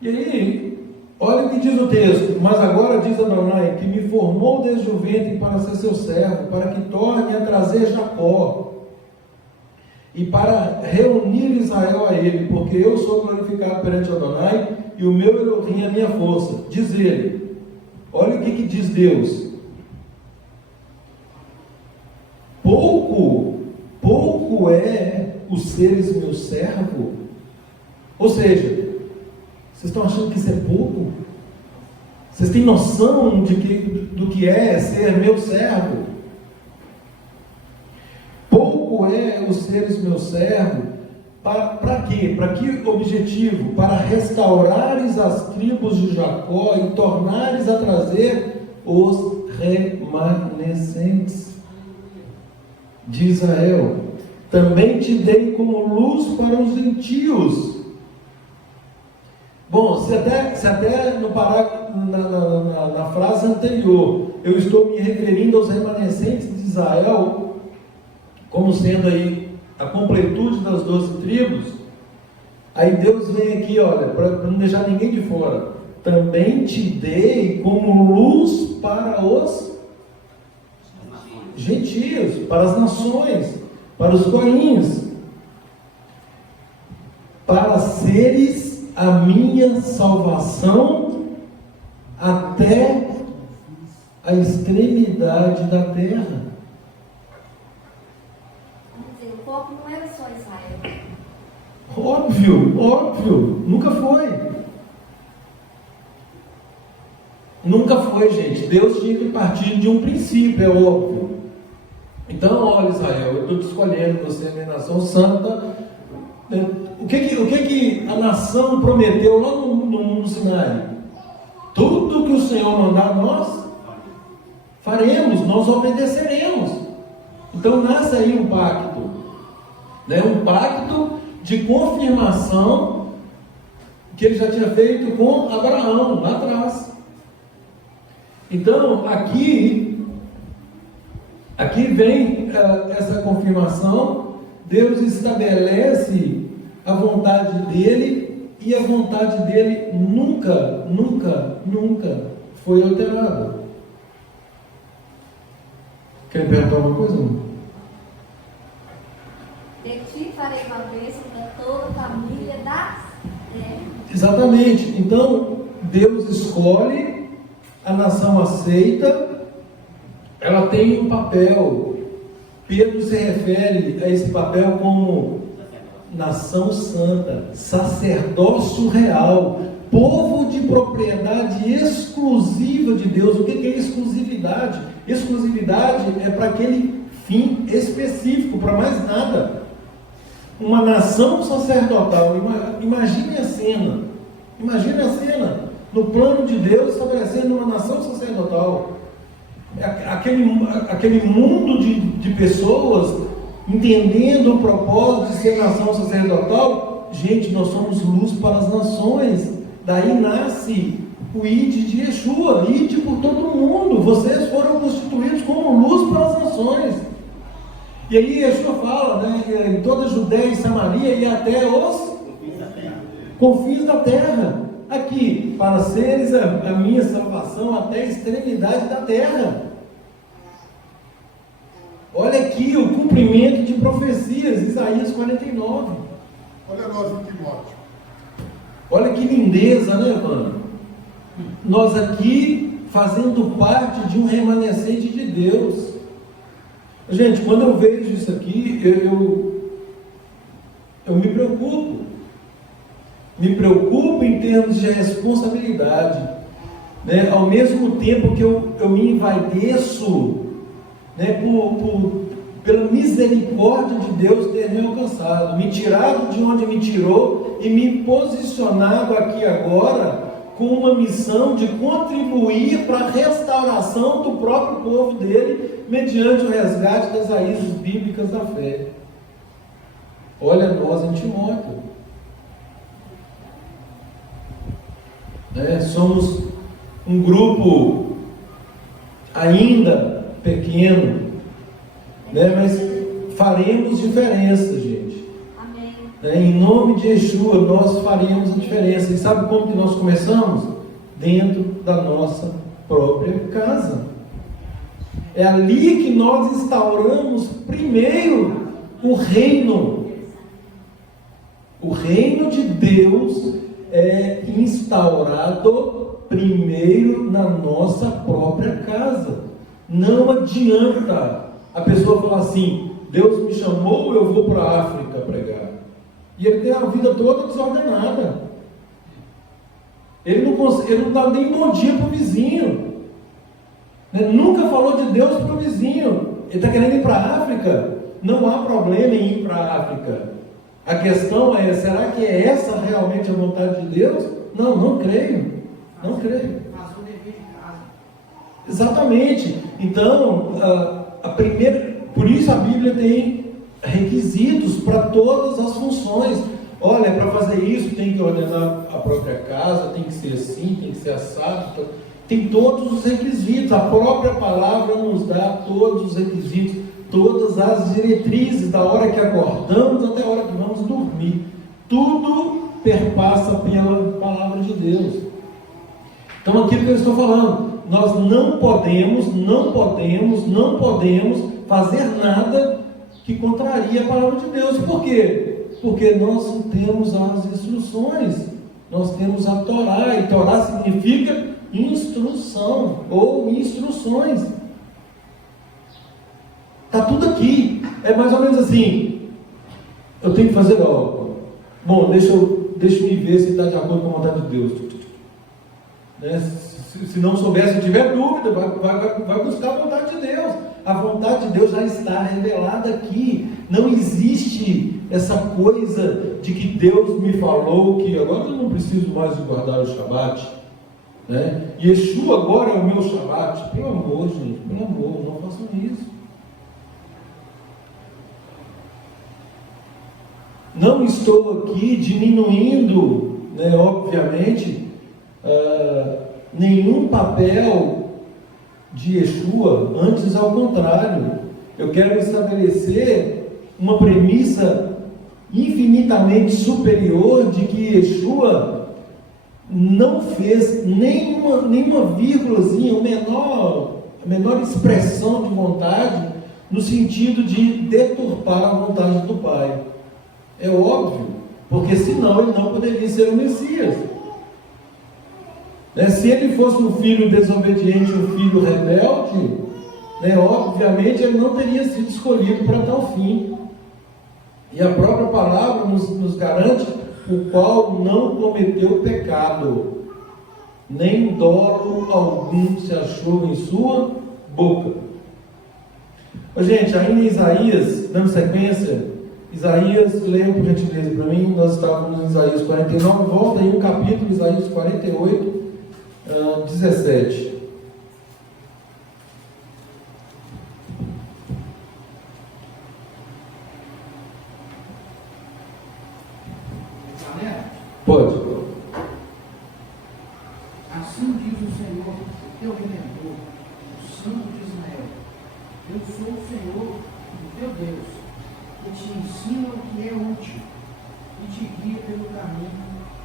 E aí, olha o que diz o texto. Mas agora diz Adonai, que me formou desde o ventre para ser seu servo, para que torne a trazer Jacó, e para reunir Israel a ele, porque eu sou glorificado perante Adonai, e o meu Elohim é a minha força. Diz ele, olha o que diz Deus. Pouco é os seres meu servo. Ou seja, vocês estão achando que isso é pouco? Vocês têm noção do que é ser meu servo? Pouco é os seres meu servo. Para quê? Para que objetivo? Para restaurares as tribos de Jacó e tornares a trazer os remanescentes de Israel. Também te dei como luz para os gentios. Bom, se até no na frase anterior eu estou me referindo aos remanescentes de Israel como sendo aí a completude das 12 tribos, aí Deus vem aqui, olha, para não deixar ninguém de fora. Também te dei como luz para os gentios, para as nações, para os goinhos, para seres a minha salvação até a extremidade da terra. Vamos dizer, o foco não era só Israel. Óbvio, nunca foi. Nunca foi, gente. Deus tinha que partir de um princípio, é óbvio. Então, olha, Israel, eu estou te escolhendo, você é minha nação santa. O que a nação prometeu lá no Sinai? Tudo que o Senhor mandar, nós faremos, nós obedeceremos. Então nasce aí um pacto, né? Um pacto de confirmação que ele já tinha feito com Abraão lá atrás. Então aqui vem essa confirmação. Deus estabelece a vontade dele, e a vontade dele nunca foi alterada. Quer perguntar alguma coisa? De ti farei uma bênção para toda a família da terra. Exatamente. Então, Deus escolhe, a nação aceita, ela tem um papel. Pedro se refere a esse papel como nação santa, sacerdócio real, povo de propriedade exclusiva de Deus. O que é exclusividade? Exclusividade é para aquele fim específico, para mais nada. Uma nação sacerdotal. Imagine a cena. Imagine a cena no plano de Deus estabelecendo uma nação sacerdotal. Aquele mundo de pessoas entendendo o propósito de ser nação sacerdotal. Gente, nós somos luz para as nações. Daí nasce o ide de Yeshua, ide por todo mundo. Vocês foram constituídos como luz para as nações. E aí Yeshua fala, né, em toda a Judéia e Samaria e até os confins da terra. Aqui, para seres a minha salvação até a extremidade da terra. Olha aqui o cumprimento de profecias, Isaías 49. Olha nós em Timóteo. Olha que lindeza, né, mano? Nós aqui fazendo parte de um remanescente de Deus. Gente, quando eu vejo isso aqui, eu me preocupo. Me preocupo em termos de responsabilidade. né, ao mesmo tempo que eu me envaideço, né, pela misericórdia de Deus ter me alcançado, me tirado de onde me tirou e me posicionado aqui agora com uma missão de contribuir para a restauração do próprio povo dele, mediante o resgate das raízes bíblicas da fé. Olha nós em Timóteo. Somos um grupo ainda pequeno, mas faremos diferença, gente. Amém. Em nome de Yeshua, nós faremos a diferença. E sabe como que nós começamos? Dentro da nossa própria casa. É ali que nós instauramos primeiro o reino. O reino de Deus é instaurado primeiro na nossa própria casa. Não adianta a pessoa falar assim: Deus me chamou, eu vou para a África pregar. E ele tem a vida toda desordenada. Ele não dá nem bom dia para o vizinho. Nunca falou de Deus para o vizinho. Ele está querendo ir para a África. Não há problema em ir para a África. A questão é: será que é essa realmente a vontade de Deus? Não creio. Não creio. Faz o dever de casa. Exatamente. Então, por isso a Bíblia tem requisitos para todas as funções. Olha, para fazer isso tem que ordenar a própria casa, tem que ser assim, tem que ser assado. Tem todos os requisitos. A própria palavra nos dá todos os requisitos, todas as diretrizes, da hora que acordamos até a hora que vamos dormir. Tudo perpassa pela palavra de Deus. Então, aquilo que eu estou falando, nós não podemos fazer nada que contraria a palavra de Deus. Por quê? Porque nós não temos as instruções, nós temos a Torá, e Torá significa instrução ou instruções. Está tudo aqui. É mais ou menos assim: eu tenho que fazer algo. Bom, deixa eu ver se está de acordo com a vontade de Deus. Se não souber, se tiver dúvida, vai buscar a vontade de Deus. A vontade de Deus já está revelada aqui. Não existe essa coisa de que Deus me falou que agora eu não preciso mais de guardar o Shabat. Yeshua agora é o meu Shabat. Pelo amor, gente, pelo amor, não façam isso. Não estou aqui diminuindo, obviamente, nenhum papel de Yeshua, antes ao contrário. Eu quero estabelecer uma premissa infinitamente superior de que Yeshua não fez nenhuma vírgulazinha, a menor expressão de vontade, no sentido de deturpar a vontade do Pai. É óbvio, porque senão ele não poderia ser o Messias. Se ele fosse um filho desobediente, um filho rebelde, obviamente ele não teria sido escolhido para tal fim. E a própria palavra nos garante: o qual não cometeu pecado, nem dolo algum se achou em sua boca. Gente, aí em Isaías, dando sequência, Isaías, leiam por gentileza para mim. Nós estávamos em Isaías 49, volta aí um capítulo, Isaías 48, 17. Pode. Assim diz o Senhor, teu Redentor, o Santo de Israel: eu sou o Senhor, o teu Deus, que te ensina o que é útil e te guia pelo caminho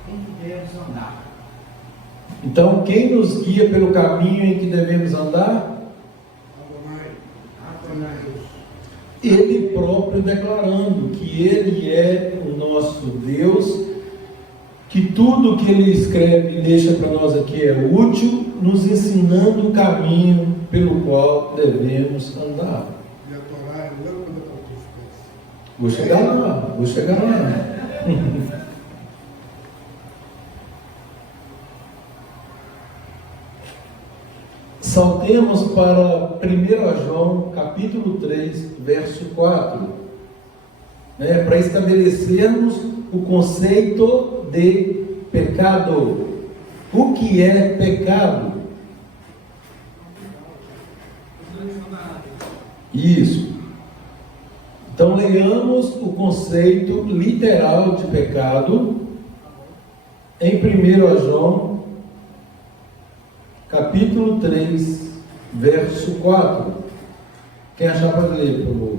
em que deves andar. Então, quem nos guia pelo caminho em que devemos andar? Ele próprio declarando que Ele é o nosso Deus, que tudo que Ele escreve e deixa para nós aqui é útil, nos ensinando o caminho pelo qual devemos andar. E a Torá é lâmpada para os teus pés. Vou chegar lá. Saltemos para 1 João, capítulo 3, verso 4, né, para estabelecermos o conceito de pecado. O que é pecado? Isso. Então, leiamos o conceito literal de pecado em 1 João, capítulo 3, verso 4. Quem achar pode ler, por favor.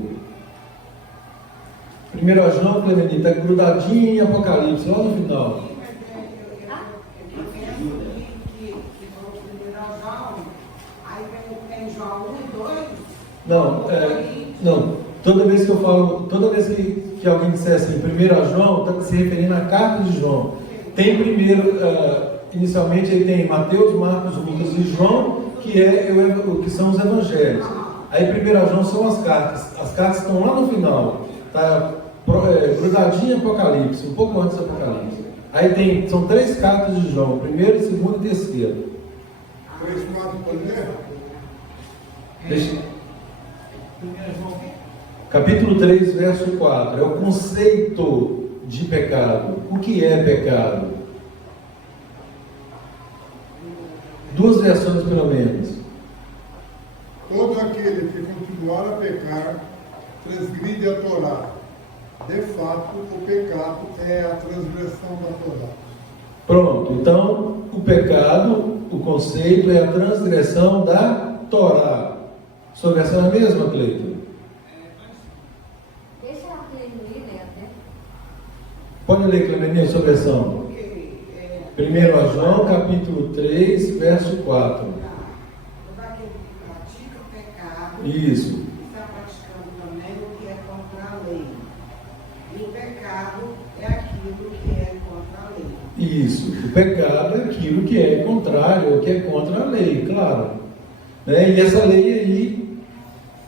1 João, Clementina, está grudadinho em Apocalipse, lá no final. Não. Toda vez que eu falo, toda vez que alguém disser assim, 1 João, está se referindo à carta de João. Tem primeiro, inicialmente ele tem Mateus, Marcos, Lucas e João, que são os evangelhos. Aí 1 João são as cartas estão lá no final, está grudadinho em Apocalipse, um pouco antes do Apocalipse. Aí são 3 cartas de João, 1º, 2º e 3º. 3, 4, pode ler? Deixa. Capítulo 3, verso 4, é o conceito de pecado. O que é pecado? 2 versões pelo menos. Todo aquele que continuar a pecar, transgride a Torá. De fato, o pecado é a transgressão da Torá. Pronto, então o pecado, o conceito é a transgressão da Torá. Sua versão é a mesma, Cleiton? Deixa a Cleiton ler, né? Pode ler, Clementinha, sua versão. 1 João, capítulo 3, verso 4. Todo aquele que pratica o pecado, Isso. está praticando também o que é contra a lei. E o pecado é aquilo que é contra a lei. Isso. O pecado é aquilo que é contrário, que é contra a lei, claro. Né? E essa lei aí,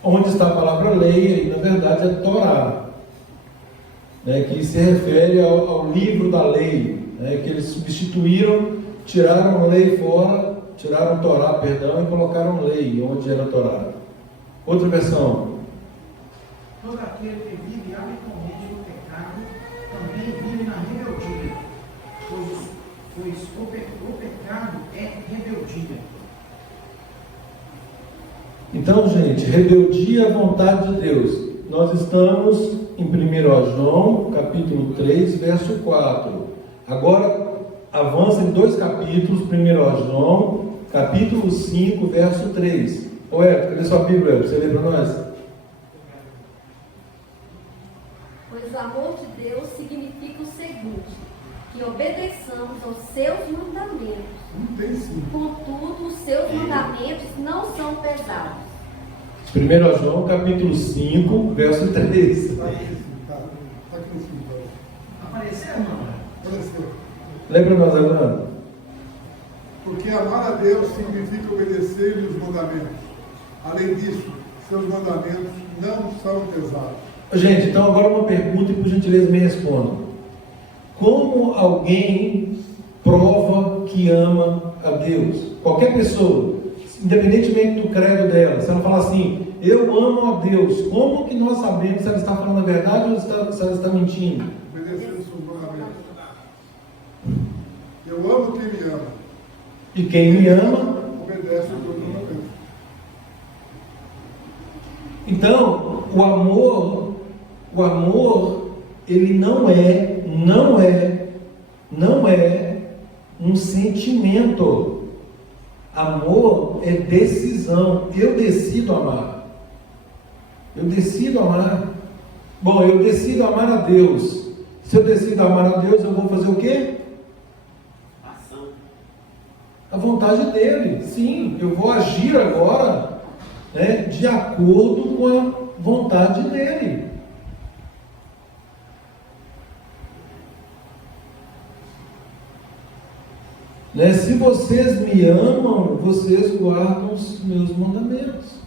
onde está a palavra lei, aí, na verdade é Torá, né? Que se refere ao livro da lei, né? Que eles substituíram, tiraram a lei fora, tiraram Torá, perdão, e colocaram lei, onde era Torá. Outra versão. Todo aquele que vive habitualmente no pecado também vive na rebeldia, pois o pecado é rebeldia. Então, gente, rebeldia à vontade de Deus. Nós estamos em 1 João, capítulo 3, verso 4. Agora, avança em 2 capítulos, 1 João, capítulo 5, verso 3. Ô, Edson, cadê sua Bíblia? Você lê para nós? Pois o amor de Deus significa o seguinte, que obedeçamos aos seus mandamentos. não tem sim. Contudo, os seus mandamentos não são pesados. 1 João, capítulo 5, verso 3. Está aqui sim, tá aqui no cemitério. Apareceu, não? Apareceu. Lê para nós agora. Porque amar a Deus significa obedecer-lhe os mandamentos. Além disso, seus mandamentos não são pesados. Gente, então agora uma pergunta e por gentileza me respondam. Como alguém prova que ama a Deus? Qualquer pessoa, independentemente do credo dela, se ela fala assim, eu amo a Deus, como que nós sabemos se ela está falando a verdade ou se ela está mentindo? Obedecer os seus mandamentos. Eu amo quem me ama. E quem me ama, Obedece os meus mandamentos. então, o amor, ele não é um sentimento. Amor é decisão. Eu decido amar. Bom, eu decido amar a Deus. Se eu decido amar a Deus, eu vou fazer o quê? Ação. A vontade dele. Sim, eu vou agir agora, né, de acordo com a vontade dele. Né? Se vocês me amam, vocês guardam os meus mandamentos.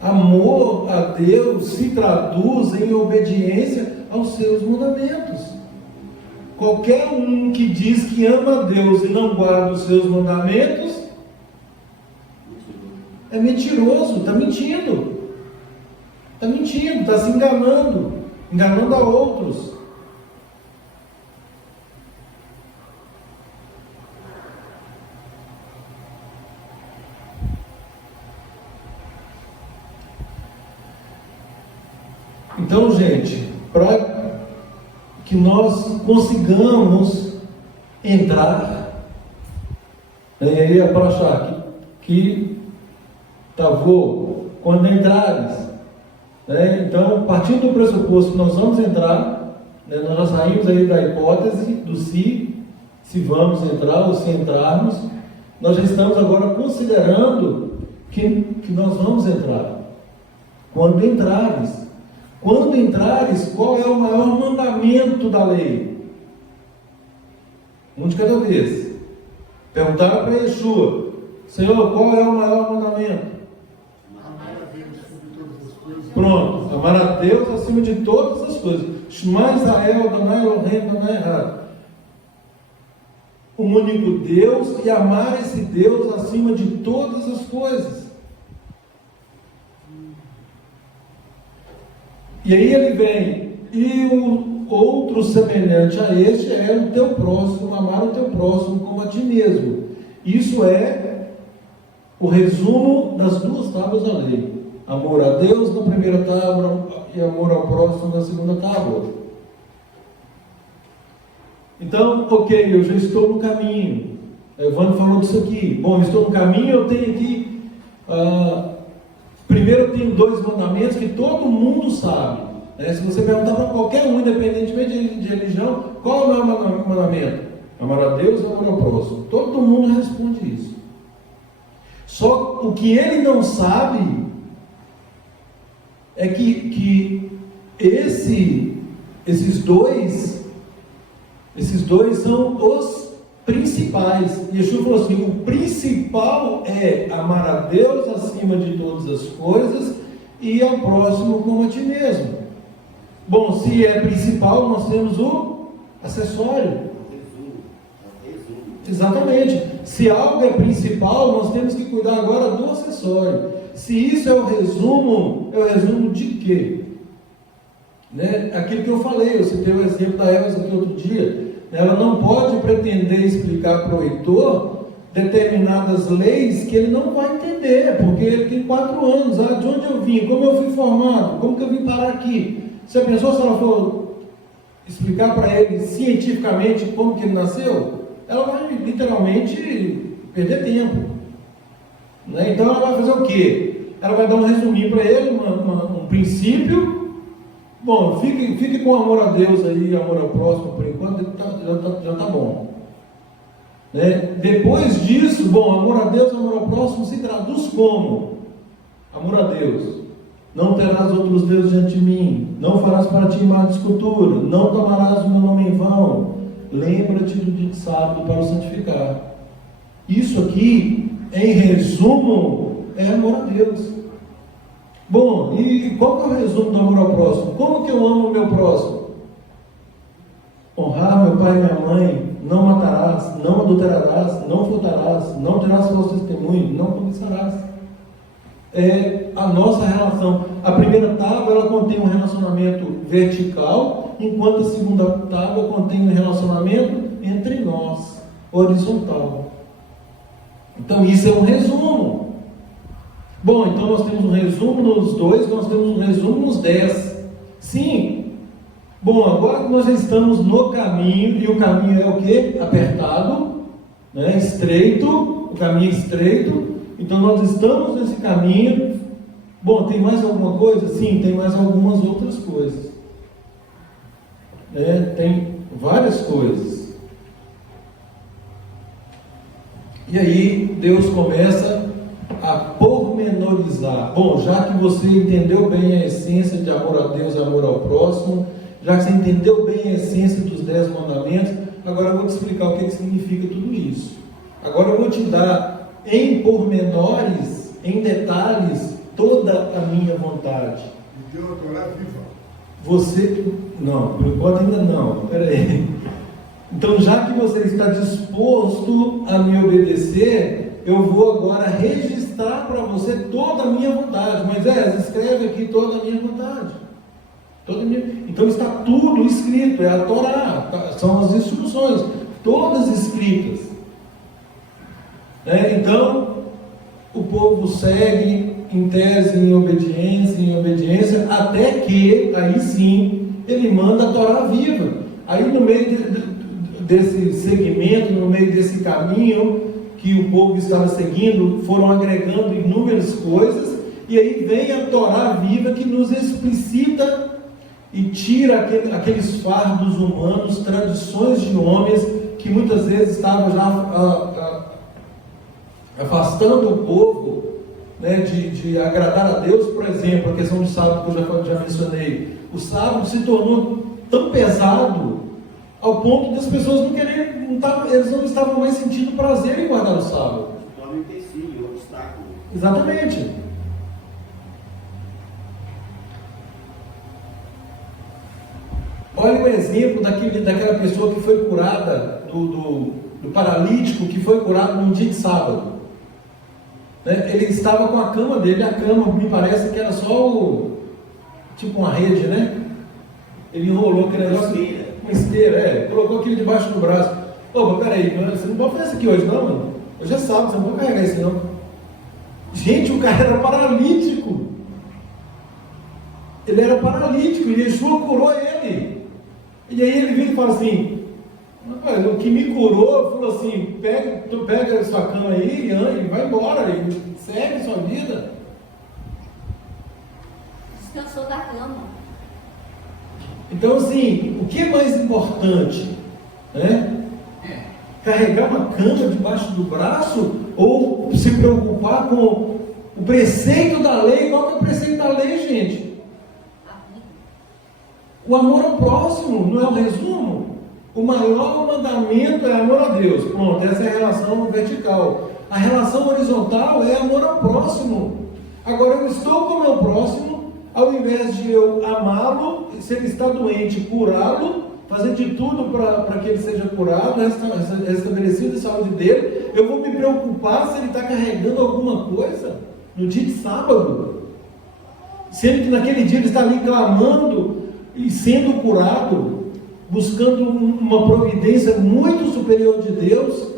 Amor a Deus se traduz em obediência aos seus mandamentos. Qualquer um que diz que ama a Deus e não guarda os seus mandamentos, é mentiroso, está mentindo. Está mentindo, está se enganando, enganando a outros. Então, gente, para que nós consigamos entrar, aí é para achar que quando entrares, né? Então, partindo do pressuposto que nós vamos entrar, né? Nós já saímos aí da hipótese do se vamos entrar ou se entrarmos, nós já estamos agora considerando que nós vamos entrar. Quando entrares, qual é o maior mandamento da lei? Um de cada vez. Perguntaram para Yeshua: Senhor, qual é o maior mandamento? Amar a Deus sobre todas as coisas. Pronto, amar a Deus acima de todas as coisas. Shema Israel, Adonai Elohim, Adonai Echad. O único Deus, e amar esse Deus acima de todas as coisas. E aí ele vem, e o outro semelhante a este é o teu próximo, amar o teu próximo como a ti mesmo. Isso é o resumo das duas tábuas da lei. Amor a Deus na primeira tábua e amor ao próximo na segunda tábua. Então, ok, eu já estou no caminho. Evandro falou disso aqui. Bom, estou no caminho, eu tenho aqui... primeiro eu tenho 2 mandamentos que todo mundo sabe. Né? Se você perguntar para qualquer um, independentemente de religião, qual é o meu mandamento? Amar a Deus e amar ao próximo. Todo mundo responde isso. Só o que ele não sabe é que esses dois são os principais. Yeshua falou assim: o principal é amar a Deus acima de todas as coisas e ao próximo como a ti mesmo. Bom, se é principal, nós temos o acessório. Exatamente. Se algo é principal, nós temos que cuidar agora do acessório. Se isso é o resumo de quê? Né? Aquilo que eu falei, eu citei o exemplo da Elza aqui outro dia. Ela não pode pretender explicar para o Heitor determinadas leis que ele não vai entender, porque ele tem 4 anos. De onde eu vim? Como eu fui formado? Como que eu vim parar aqui? Você pensou se ela for explicar para ele cientificamente como que ele nasceu? Ela vai literalmente perder tempo. Né? Então ela vai fazer o quê? Ela vai dar um resuminho para ele, um princípio. Bom, fique com amor a Deus aí, amor ao próximo, por enquanto já está bom. Né? Depois disso, bom, amor a Deus, amor ao próximo se traduz como? Amor a Deus. Não terás outros deuses diante de mim, não farás para ti má escultura, não tomarás o meu nome em vão, lembra-te do dia de sábado para o santificar. Isso aqui, em resumo, é amor a Deus. Bom, e qual que é o resumo do amor ao próximo? Como que eu amo o meu próximo? Honrar meu pai e minha mãe, não matarás, não adulterarás, não furtarás, não terás falso testemunho, não cobiçarás. É a nossa relação. A primeira tábua, ela contém um relacionamento vertical, enquanto a segunda tábua contém um relacionamento entre nós, horizontal. Então isso é um resumo. Bom, então nós temos um resumo nos 2, nós temos um resumo nos 10. Sim. Bom, agora que nós já estamos no caminho, e o caminho é o quê? Apertado, né? Estreito, o caminho estreito. Então nós estamos nesse caminho. Bom, tem mais alguma coisa? Sim, tem mais algumas outras coisas. Tem várias coisas. E aí Deus começa a pormenorizar. Bom, já que você entendeu bem a essência de amor a Deus e amor ao próximo, já que você entendeu bem a essência dos 10 mandamentos, agora eu vou te explicar o que significa tudo isso. Agora eu vou te dar em pormenores, em detalhes, toda a minha vontade. E deu a Torá viva. Você, não, por enquanto ainda não, peraí. Então, já que você está disposto a me obedecer, eu vou agora registrar para você toda a minha vontade. Moisés, escreve aqui toda a minha vontade. Então está tudo escrito, é a Torá, são as instruções, todas escritas. Então, o povo segue em tese, em obediência, até que, aí sim, ele manda a Torá viva. Aí no meio desse segmento, no meio desse caminho que o povo estava seguindo, foram agregando inúmeras coisas, e aí vem a Torá viva que nos explicita e tira aqueles fardos humanos, tradições de homens que muitas vezes estavam já afastando o povo, né, de agradar a Deus. Por exemplo, a questão do sábado que eu já mencionei. O sábado se tornou tão pesado ao ponto das pessoas não quererem, eles não estavam mais sentindo prazer em guardar o sábado. Torna um empecilho, um obstáculo. Exatamente. Olha o exemplo daquela pessoa que foi curada, do paralítico que foi curado num dia de sábado. Ele estava com a cama dele, a cama me parece que era só tipo uma rede, né? Ele enrolou aquele negócio, uma esteira, colocou aquilo debaixo do braço. Mas peraí, você não pode fazer isso aqui hoje não, mano? Hoje é sábado, você não pode carregar isso não. Gente, o cara era paralítico. Ele era paralítico e Yeshua curou ele. E aí ele vem e fala assim, o que me curou, falou assim, pega a sua cama aí e vai embora, e segue sua vida. Descansou da cama. Então assim, o que é mais importante? Carregar uma cama debaixo do braço ou se preocupar com o preceito da lei? Qual que é o preceito da lei, gente? O amor ao próximo, não é o resumo? O maior mandamento é amor a Deus. Pronto, essa é a relação vertical. A relação horizontal é amor ao próximo. Agora eu estou com o meu próximo, ao invés de eu amá-lo, se ele está doente, curá-lo, fazer de tudo para que ele seja curado, restabelecido a saúde dele, eu vou me preocupar se ele está carregando alguma coisa no dia de sábado. Sendo que naquele dia ele está ali clamando e sendo curado, buscando uma providência muito superior de Deus,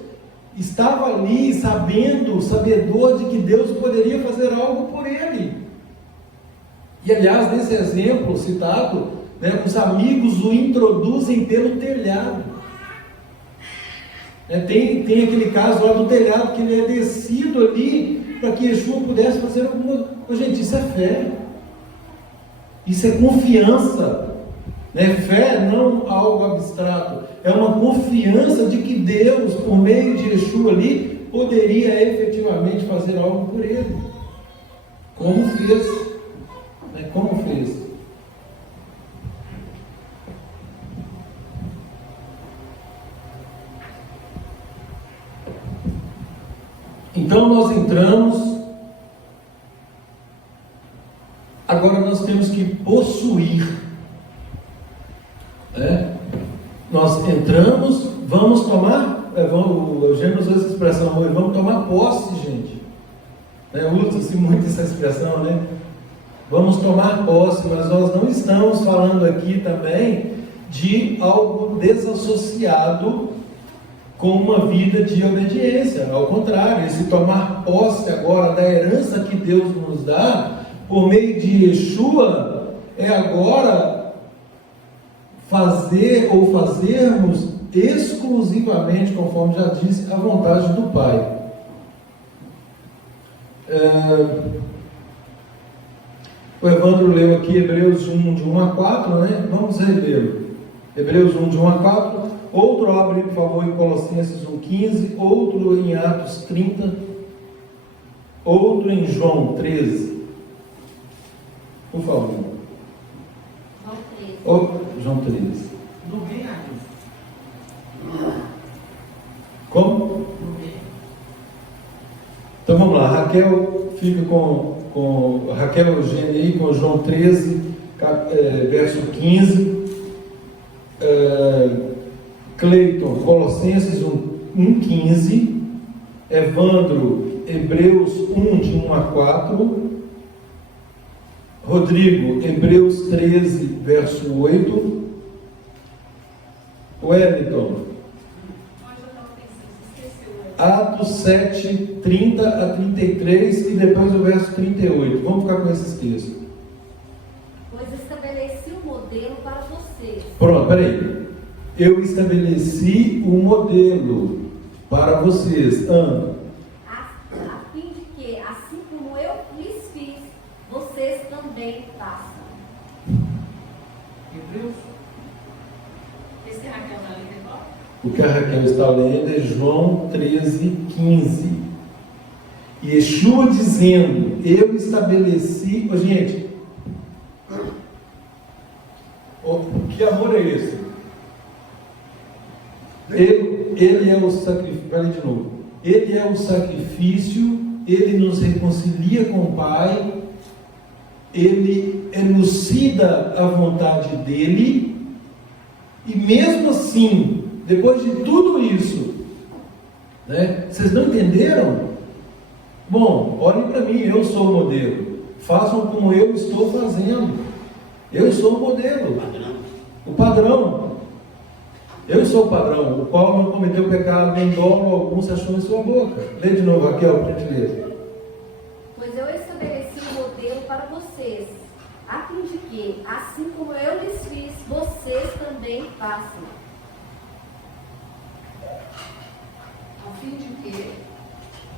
estava ali sabedor de que Deus poderia fazer algo por ele. E aliás, nesse exemplo citado, os amigos o introduzem pelo telhado. Tem aquele caso lá do telhado, que ele é descido ali para que Yeshua pudesse fazer alguma coisa. Gente, isso é fé, isso é confiança. Fé não algo abstrato, é uma confiança de que Deus, por meio de Yeshua ali, poderia efetivamente fazer algo por ele, como fez. Como fez? Então nós entramos, agora nós temos que possuir. Nós entramos, vamos tomar, o Eugênio usou essa expressão hoje, vamos tomar posse, gente. Usa-se muito essa expressão, né? Vamos tomar posse, mas nós não estamos falando aqui também de algo desassociado com uma vida de obediência. Ao contrário, esse tomar posse agora da herança que Deus nos dá, por meio de Yeshua, é agora fazer ou fazermos exclusivamente, conforme já disse, a vontade do Pai. O Evandro leu aqui Hebreus 1, de 1 a 4, né? Vamos relê-lo. Hebreus 1, de 1 a 4. Outro abre, por favor, em Colossenses 1,15. Outro em Atos 30. Outro em João 13. Por favor. João 13. Não vem aqui. Como? Então vamos lá. Raquel fica com Raquel Eugênia aí, com João 13, verso 15. Cleiton, Colossenses 1,15. Evandro, Hebreus 1, de 1 a 4. Rodrigo, Hebreus 13, verso 8. Wellington, Atos 7, 30 a 33 e depois o verso 38. Vamos ficar com esses textos. Pois estabeleci um modelo para vocês. Pronto, peraí. Eu estabeleci um modelo para vocês. A fim de que, assim como eu lhes fiz, vocês também façam. Hebreus. Esse é Raquel da Lenda agora? O que a Raquel está lendo é João 13, 15. E Yeshua dizendo: eu estabeleci. Oh, gente, que amor é esse? Ele é o sacrifício. Peraí de novo. Ele é o sacrifício, ele nos reconcilia com o Pai, ele elucida a vontade dele, e mesmo assim, depois de tudo isso, né, vocês não entenderam? Bom, olhem para mim, eu sou o modelo. Façam como eu estou fazendo. Eu sou o modelo. O padrão. Eu sou o padrão, o qual não cometeu pecado, nem dolo algum se achou em sua boca. Lê de novo, Raquel, para a gente ler. Pois eu estabeleci um modelo para vocês, a fim de que, assim como eu lhes fiz, vocês também façam. Ao fim de quê?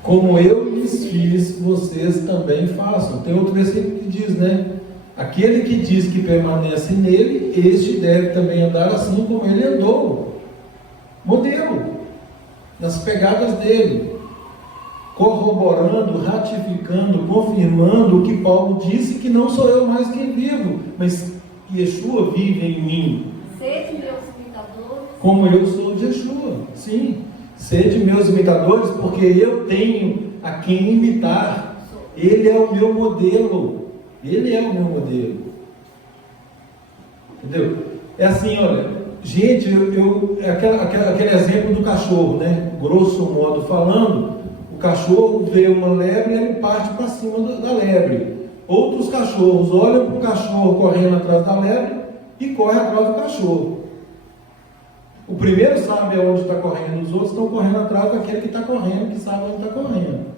Como eu lhes fiz, vocês também façam. Tem outro versículo que diz, né? Aquele que diz que permanece nele, este deve também andar assim como ele andou. Modelo. Nas pegadas dele. Corroborando, ratificando, confirmando o que Paulo disse, que não sou eu mais quem vivo, mas Yeshua vive em mim. Sede meus imitadores. Como eu sou de Yeshua. Sim. Sede meus imitadores, porque eu tenho a quem imitar. Ele é o meu modelo. Ele é o meu modelo. Entendeu? É assim, olha, gente, aquele exemplo do cachorro, né? Grosso modo falando, o cachorro vê uma lebre e ele parte para cima da lebre. Outros cachorros olham para o cachorro correndo atrás da lebre e correm atrás do cachorro. O primeiro sabe aonde está correndo, os outros estão correndo atrás daquele que está correndo, que sabe onde está correndo.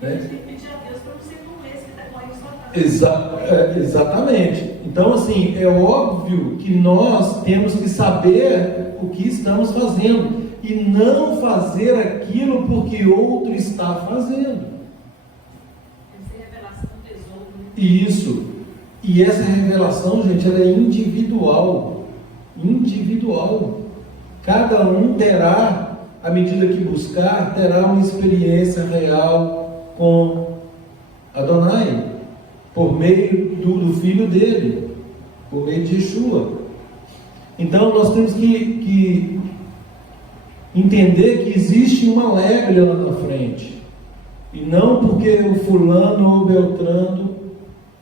Pedir a Deus para não ser como esse que está correndo só atrás. Exatamente. Então, assim, é óbvio que nós temos que saber o que estamos fazendo e não fazer aquilo porque outro está fazendo. Essa é a revelação do tesouro, né? Isso. E essa revelação, gente, ela é individual. Individual. Cada um terá, à medida que buscar, terá uma experiência real com Adonai, por meio do filho dele, por meio de Yeshua. Então nós temos que entender que existe uma lebre lá na frente, e não porque o fulano ou o beltrano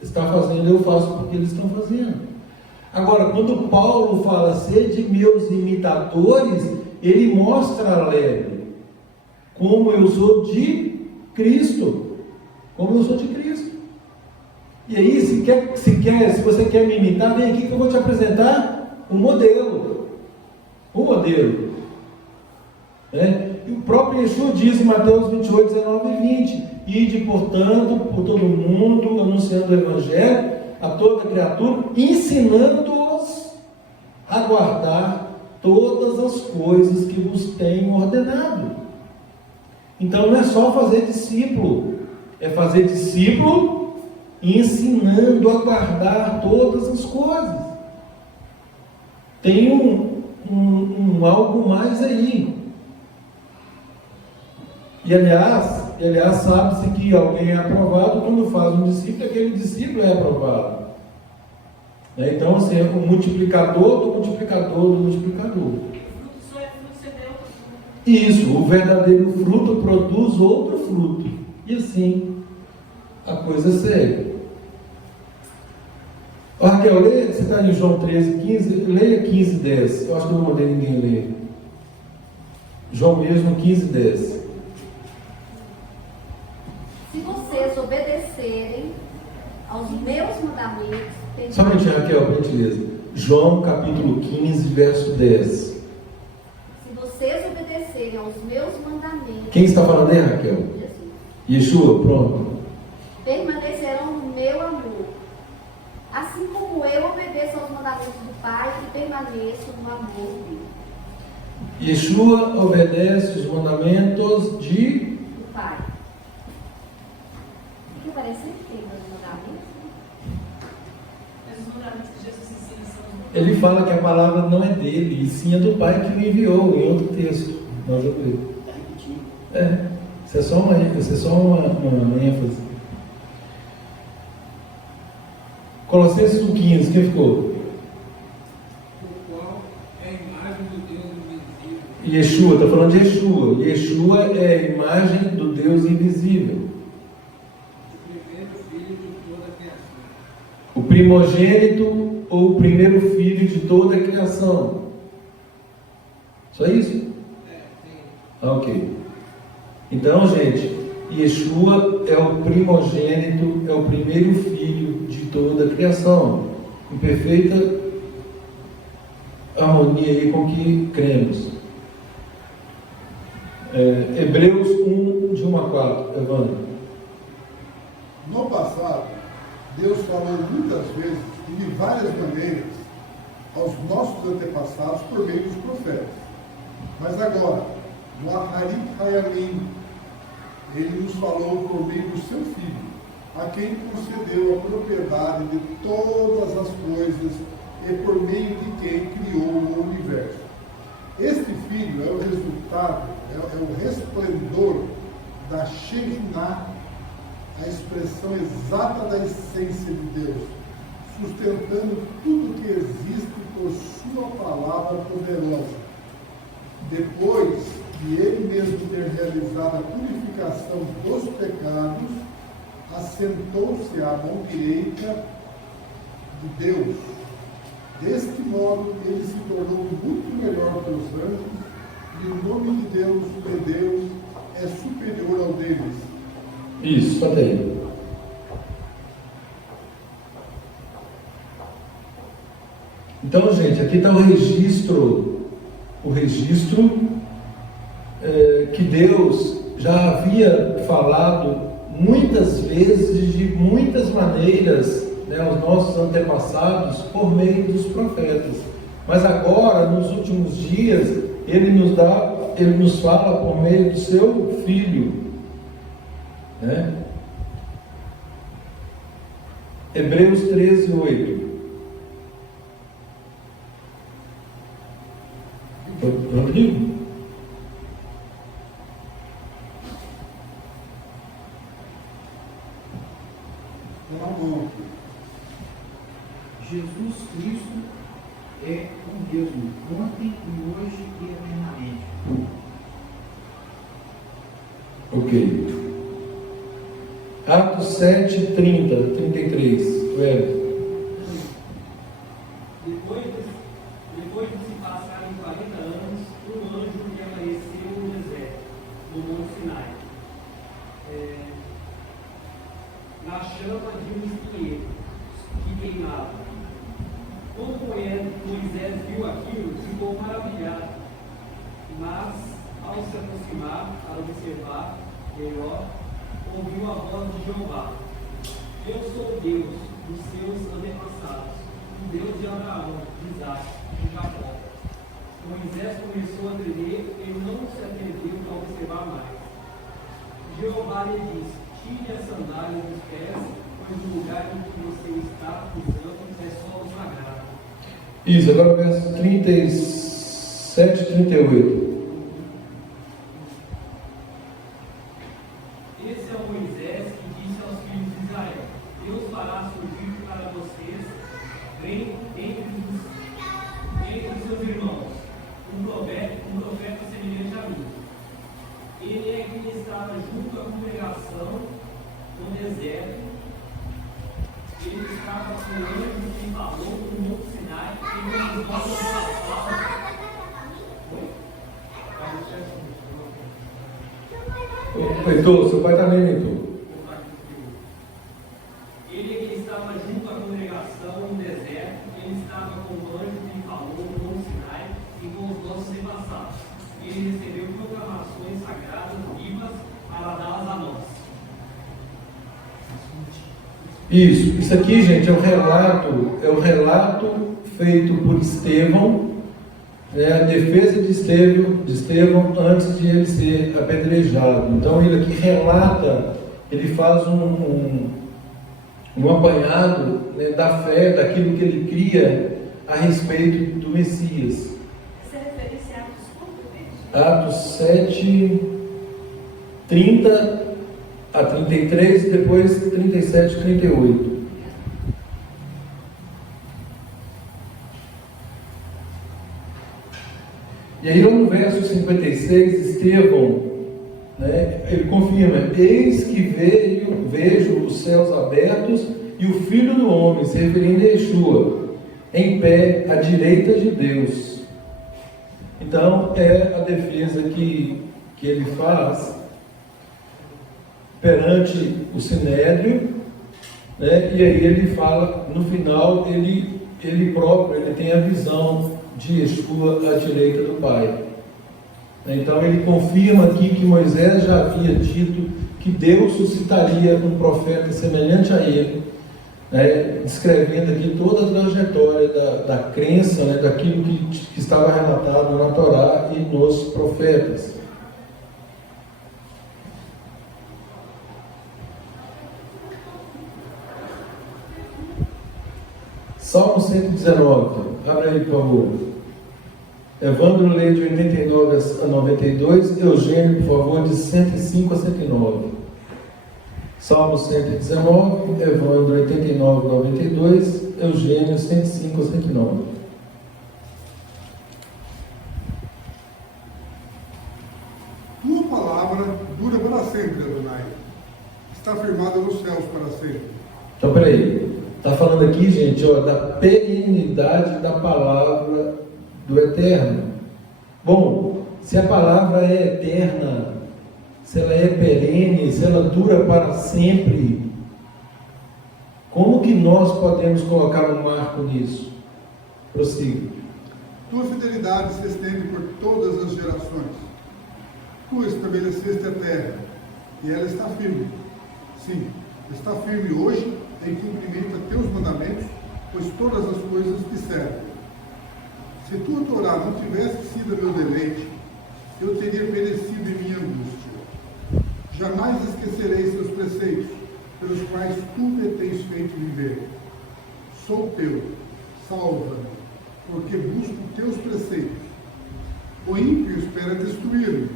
está fazendo, eu faço porque eles estão fazendo. Agora, quando Paulo fala sede meus imitadores, ele mostra a lebre, como eu sou de Cristo, como eu sou de Cristo. E aí, se você quer me imitar, vem aqui que eu vou te apresentar um modelo. Um modelo. Né? E o próprio Yeshua diz em Mateus 28, 19 e 20: ide, portanto, por todo o mundo, anunciando o Evangelho a toda criatura, ensinando-os a guardar todas as coisas que vos tenho ordenado. Então não é só fazer discípulo, é fazer discípulo ensinando a guardar todas as coisas. Tem algo mais aí. E aliás, sabe-se que alguém é aprovado quando faz um discípulo, aquele discípulo é aprovado. Então, assim, é o multiplicador do multiplicador do multiplicador. Isso, o verdadeiro fruto produz outro fruto. E assim, a coisa segue. Raquel, leia, você está em João 13, 15, leia 15, 10. Eu acho que eu não mandei ninguém ler. João mesmo 15:10. Se vocês obedecerem aos meus mandamentos... Só um minutinho, Raquel, por gentileza. João capítulo 15, verso 10. Se vocês obedecerem aos meus mandamentos... Quem está falando aí, Raquel? Jesus. Yeshua, pronto. Permanecerão no meu amor. Assim como eu obedeço aos mandamentos do Pai e permaneço no amor dele. Yeshua obedece os mandamentos Do Pai. Porque parece que tem os mandamentos. Mas os mandamentos que Jesus ensina são os Ele fala que a palavra não é dele, e sim é do Pai que o enviou, em outro texto. Nós vamos ver. Está repetindo. Isso é só uma ênfase. Colossenses 1,15, quem ficou? O qual é a imagem do Deus invisível. Yeshua, está falando de Yeshua. Yeshua é a imagem do Deus invisível. O primeiro filho de toda a criação. O primogênito ou o primeiro filho de toda a criação. Só isso? Sim. Ok. Então, gente, Yeshua é o primogênito, é o primeiro filho de toda a criação, em perfeita harmonia aí com o que cremos. Hebreus 1, de 1 a 4, Evandro. No passado, Deus falou muitas vezes e de várias maneiras aos nossos antepassados por meio dos profetas. Mas agora, no Aharit Hayamim, Ele nos falou por meio do seu Filho, a quem concedeu a propriedade de todas as coisas e por meio de quem criou o universo. Este Filho é o resultado, é o resplendor da Shekinah, a expressão exata da essência de Deus, sustentando tudo que existe por sua palavra poderosa. Depois de ele mesmo ter realizado a purificação dos pecados, assentou-se à mão direita de Deus. Deste modo, ele se tornou muito melhor que os anjos, e o nome de Deus é superior ao deles. Isso, até aí. Então, gente, aqui está o registro que Deus já havia falado muitas vezes, de muitas maneiras, né, aos nossos antepassados, por meio dos profetas. Mas agora, nos últimos dias, Ele nos fala por meio do seu Filho, né? Hebreus 13, 8. Rodrigo? Jesus Cristo é o mesmo, ontem e hoje e eternamente. Ok. Atos 7, 30, 33. Velho. Depois de se passarem 40 anos, um anjo lhe apareceu no deserto, no Monte Sinai, na chama de um espinheiro que queimava. Quando Moisés viu aquilo, ficou maravilhado, mas ao se aproximar para observar melhor, ouviu a voz de Jeová: Eu sou o Deus dos seus antepassados, o Deus de Abraão, de Isaac e de Jacó. Moisés começou a tremer e não se atreveu a observar mais. Jeová lhe disse: Tire as sandálias dos pés, pois o lugar em que você está pisando é solo sagrado. Isso, agora o verso 37 e 38. Esse é o Moisés que disse aos filhos de Israel: Deus fará surgir para vocês, entre os seus irmãos, um profeta semelhante a mim. Ele é que estava junto à congregação no deserto. Ele estava com o anjo que falou no Monte Sinai, e com os olhos da palavra. Oi? Heitor, seu pai está lendo, Heitor. Ele estava junto à congregação no deserto, ele estava com o anjo que falou no Monte Sinai e com os nossos antepassados. Ele recebeu proclamações sagradas vivas para dá-las a nós. Isso aqui, gente, é o relato feito por Estevão, a defesa de Estevão antes de ele ser apedrejado. Então ele aqui relata, ele faz um apanhado, né, da fé, daquilo que ele cria a respeito do Messias. Essa referência a Atos quanto? Atos 7, 30 a 33, depois 37 e 38. E aí no verso 56, Estevão, né, ele confirma: eis que vejo os céus abertos e o Filho do Homem, se referindo a Yeshua, em pé à direita de Deus. Então é a defesa que ele faz perante o Sinédrio, né? E aí ele fala, no final, ele próprio, ele tem a visão de Yeshua à direita do Pai. Então ele confirma aqui que Moisés já havia dito que Deus suscitaria um profeta semelhante a ele, né? Descrevendo aqui toda a trajetória da crença, né? Daquilo que estava relatado na Torá e nos profetas. Salmo 119, abre aí, por favor. Evandro lê de 89 a 92, Eugênio, por favor, de 105 a 109. Salmo 119, Evandro 89 a 92, Eugênio 105 a 109. Tua palavra dura para sempre, Adonai. Está firmada nos céus para sempre. Então, peraí. Está falando aqui, gente, da perenidade da palavra do Eterno. Bom, se a palavra é eterna, se ela é perene, se ela dura para sempre, como que nós podemos colocar um marco nisso? Prossiga. Tua fidelidade se estende por todas as gerações. Tu estabeleceste a terra e ela está firme. Sim, está firme hoje em cumprimento a teus mandamentos, pois todas as coisas te servem. Se tua Torá não tivesse sido meu deleite, eu teria perecido em minha angústia. Jamais esquecerei seus preceitos, pelos quais tu me tens feito viver. Sou teu, salva-me, porque busco teus preceitos. O ímpio espera destruir-me,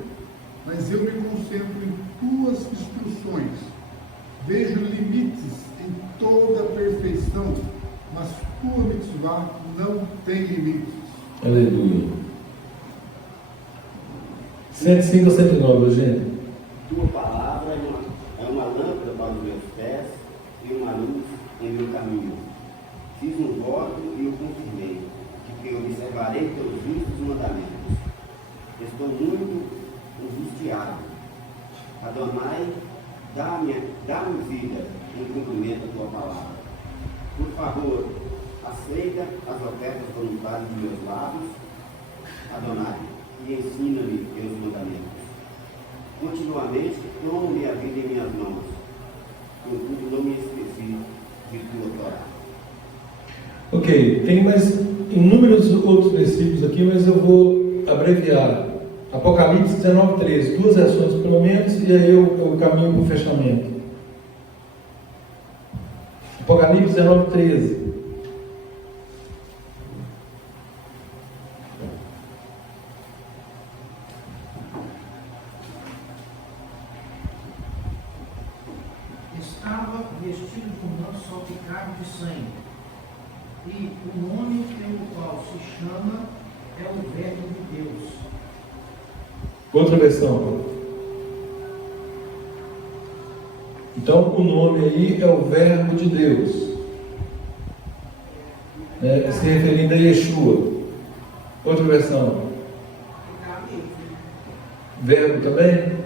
mas eu me concentro em tuas instruções. Vejo limites em toda a perfeição, mas tua mitzvah não tem limites. Aleluia. 105 a 109, gente. Tua palavra é uma lâmpada para os meus pés e uma luz em meu caminho. Fiz um voto e o confirmei, de que observarei teus justos mandamentos. Estou muito angustiado. Adonai, dá-me vida em cumprimento da tua palavra. Por favor, aceita as ofertas voluntárias dos meus lábios, Adonai, e ensina-me teus mandamentos. Continuamente tomo minha vida em minhas mãos, contudo não me esqueci de tua Torá. Ok, tem mais inúmeros outros versículos aqui, mas eu vou abreviar. Apocalipse 19, 13, duas versões pelo menos, e aí eu caminho para o fechamento. Apocalipse 19, 13. Estava vestido com um manto salpicado de sangue, e o nome pelo qual se chama é o Verbo de Deus. Outra versão. Então, o nome aí é o Verbo de Deus, se referindo a Yeshua. Outra versão. Verbo também?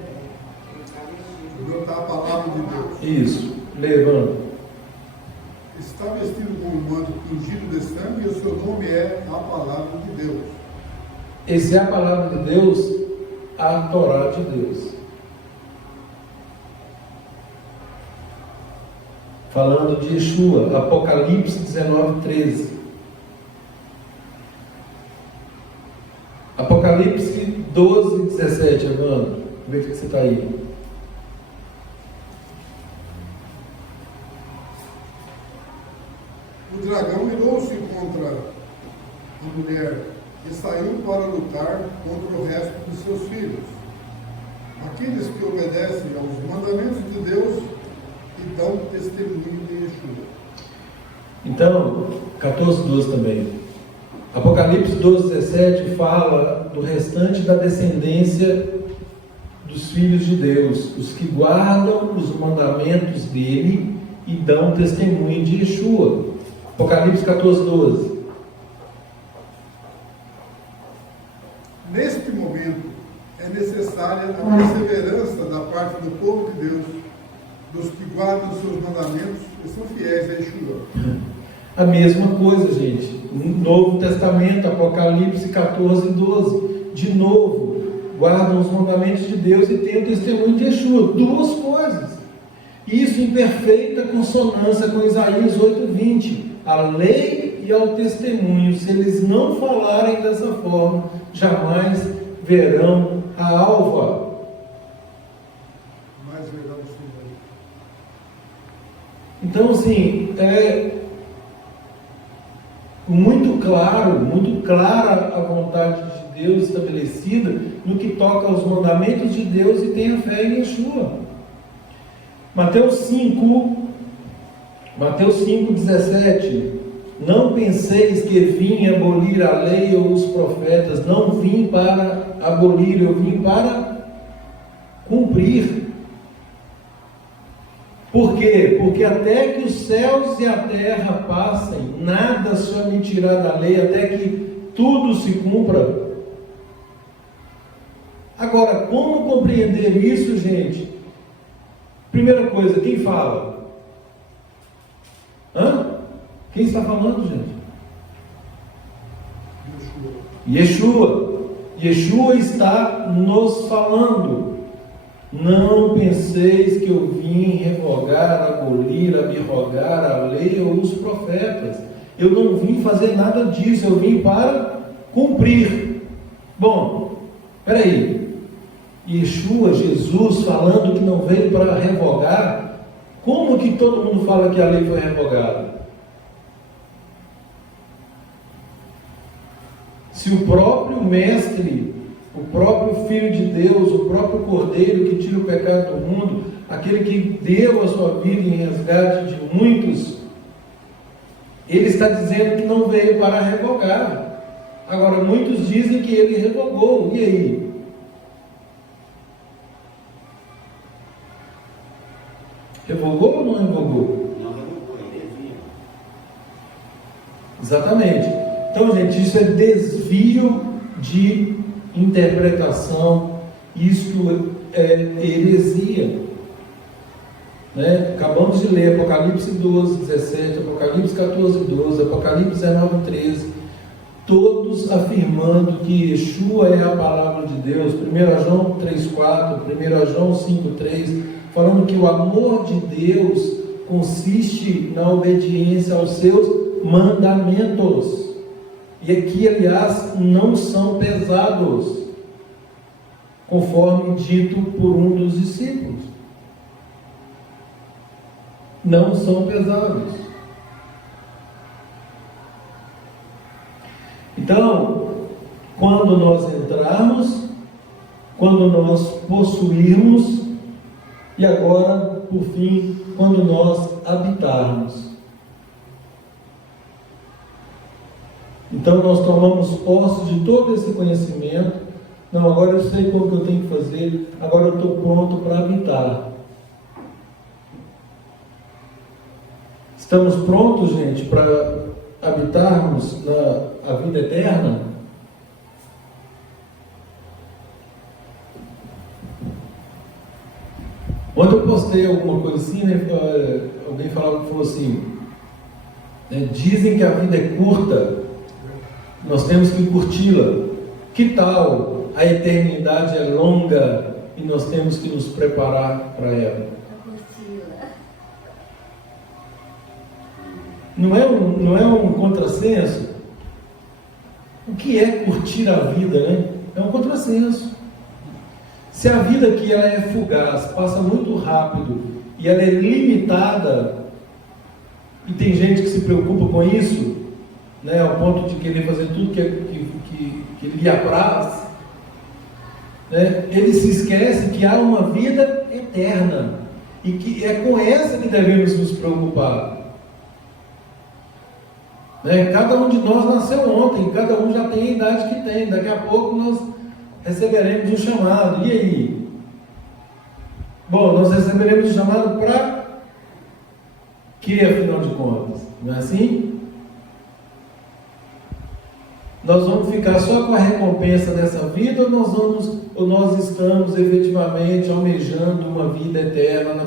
Isso, levando. Está vestido com um manto tingido de sangue e o seu nome é a palavra de Deus. Essa é a palavra de Deus, a Torá de Deus. Falando de Yeshua, Apocalipse 19:13. Apocalipse 12:17, Evandro. Vê que você está aí. O dragão irou-se contra a mulher e saiu para lutar contra o resto de seus filhos, aqueles que obedecem aos mandamentos de Deus e dão testemunho de Yeshua. Então, 14:12 também. Apocalipse 12:17 fala do restante da descendência dos filhos de Deus, os que guardam os mandamentos dele e dão testemunho de Yeshua. Apocalipse 14:12. Neste momento, é necessária a perseverança da parte do povo de Deus, dos que guardam os seus mandamentos e são fiéis a Yeshua. A mesma coisa, gente. No Novo Testamento, Apocalipse 14:12. De novo, guardam os mandamentos de Deus e têm o testemunho de Yeshua. Duas coisas. Isso em perfeita consonância com Isaías 8:20. A lei e ao testemunho, se eles não falarem dessa forma, jamais verão a alva. Mas verão o Senhor. Então, assim, é muito claro, muito clara a vontade de Deus estabelecida no que toca aos mandamentos de Deus e tem a fé em Yeshua. Mateus 5:17. Não penseis que vim abolir a lei ou os profetas. Não vim para abolir, eu vim para cumprir. Por quê? Porque até que os céus e a terra passem, nada se omitirá da lei, até que tudo se cumpra. Agora, como compreender isso, gente? Primeira coisa, quem fala? Quem está falando, gente? Yeshua. Yeshua está nos falando. Não penseis que eu vim revogar, abolir, abrogar a lei ou os profetas. Eu não vim fazer nada disso, eu vim para cumprir. Bom, peraí. Yeshua, Jesus, falando que não veio para revogar, como que todo mundo fala que a lei foi revogada? Se o próprio Mestre, o próprio Filho de Deus, o próprio Cordeiro que tira o pecado do mundo, aquele que deu a sua vida em resgate de muitos, ele está dizendo que não veio para revogar. Agora, muitos dizem que ele revogou. E aí? Revogou ou não revogou? Não revogou, heresia. Exatamente. Então, gente, isso é desvio de interpretação, isso é heresia. Né? Acabamos de ler Apocalipse 12:17, Apocalipse 14:12, Apocalipse 19:13, todos afirmando que Yeshua é a palavra de Deus. 1 João 3:4, 1 João 5:3, falando que o amor de Deus consiste na obediência aos seus mandamentos. E aqui, aliás, não são pesados, conforme dito por um dos discípulos. Não são pesados. Então, quando nós entrarmos, quando nós possuirmos, e agora, por fim, quando nós habitarmos. Então nós tomamos posse de todo esse conhecimento. Não, agora eu sei como que eu tenho que fazer, agora eu estou pronto para habitar. Estamos prontos, gente, para habitarmos a vida eterna? Ontem eu postei alguma coisa assim, né? Alguém falou assim, né? Dizem que a vida é curta, nós temos que curti-la. Que tal a eternidade é longa e nós temos que nos preparar para ela? Não é um contrassenso? O que é curtir a vida, né? É um contrassenso. Se a vida aqui ela é fugaz, passa muito rápido e ela é limitada, e tem gente que se preocupa com isso, né, ao ponto de querer fazer tudo que lhe apraz, né, ele se esquece que há uma vida eterna e que é com essa que devemos nos preocupar. Né? Cada um de nós nasceu ontem, cada um já tem a idade que tem, daqui a pouco nós receberemos um chamado. E aí? Bom, nós receberemos um chamado para que, afinal de contas? Não é assim? Nós vamos ficar só com a recompensa dessa vida ou nós estamos efetivamente almejando uma vida eterna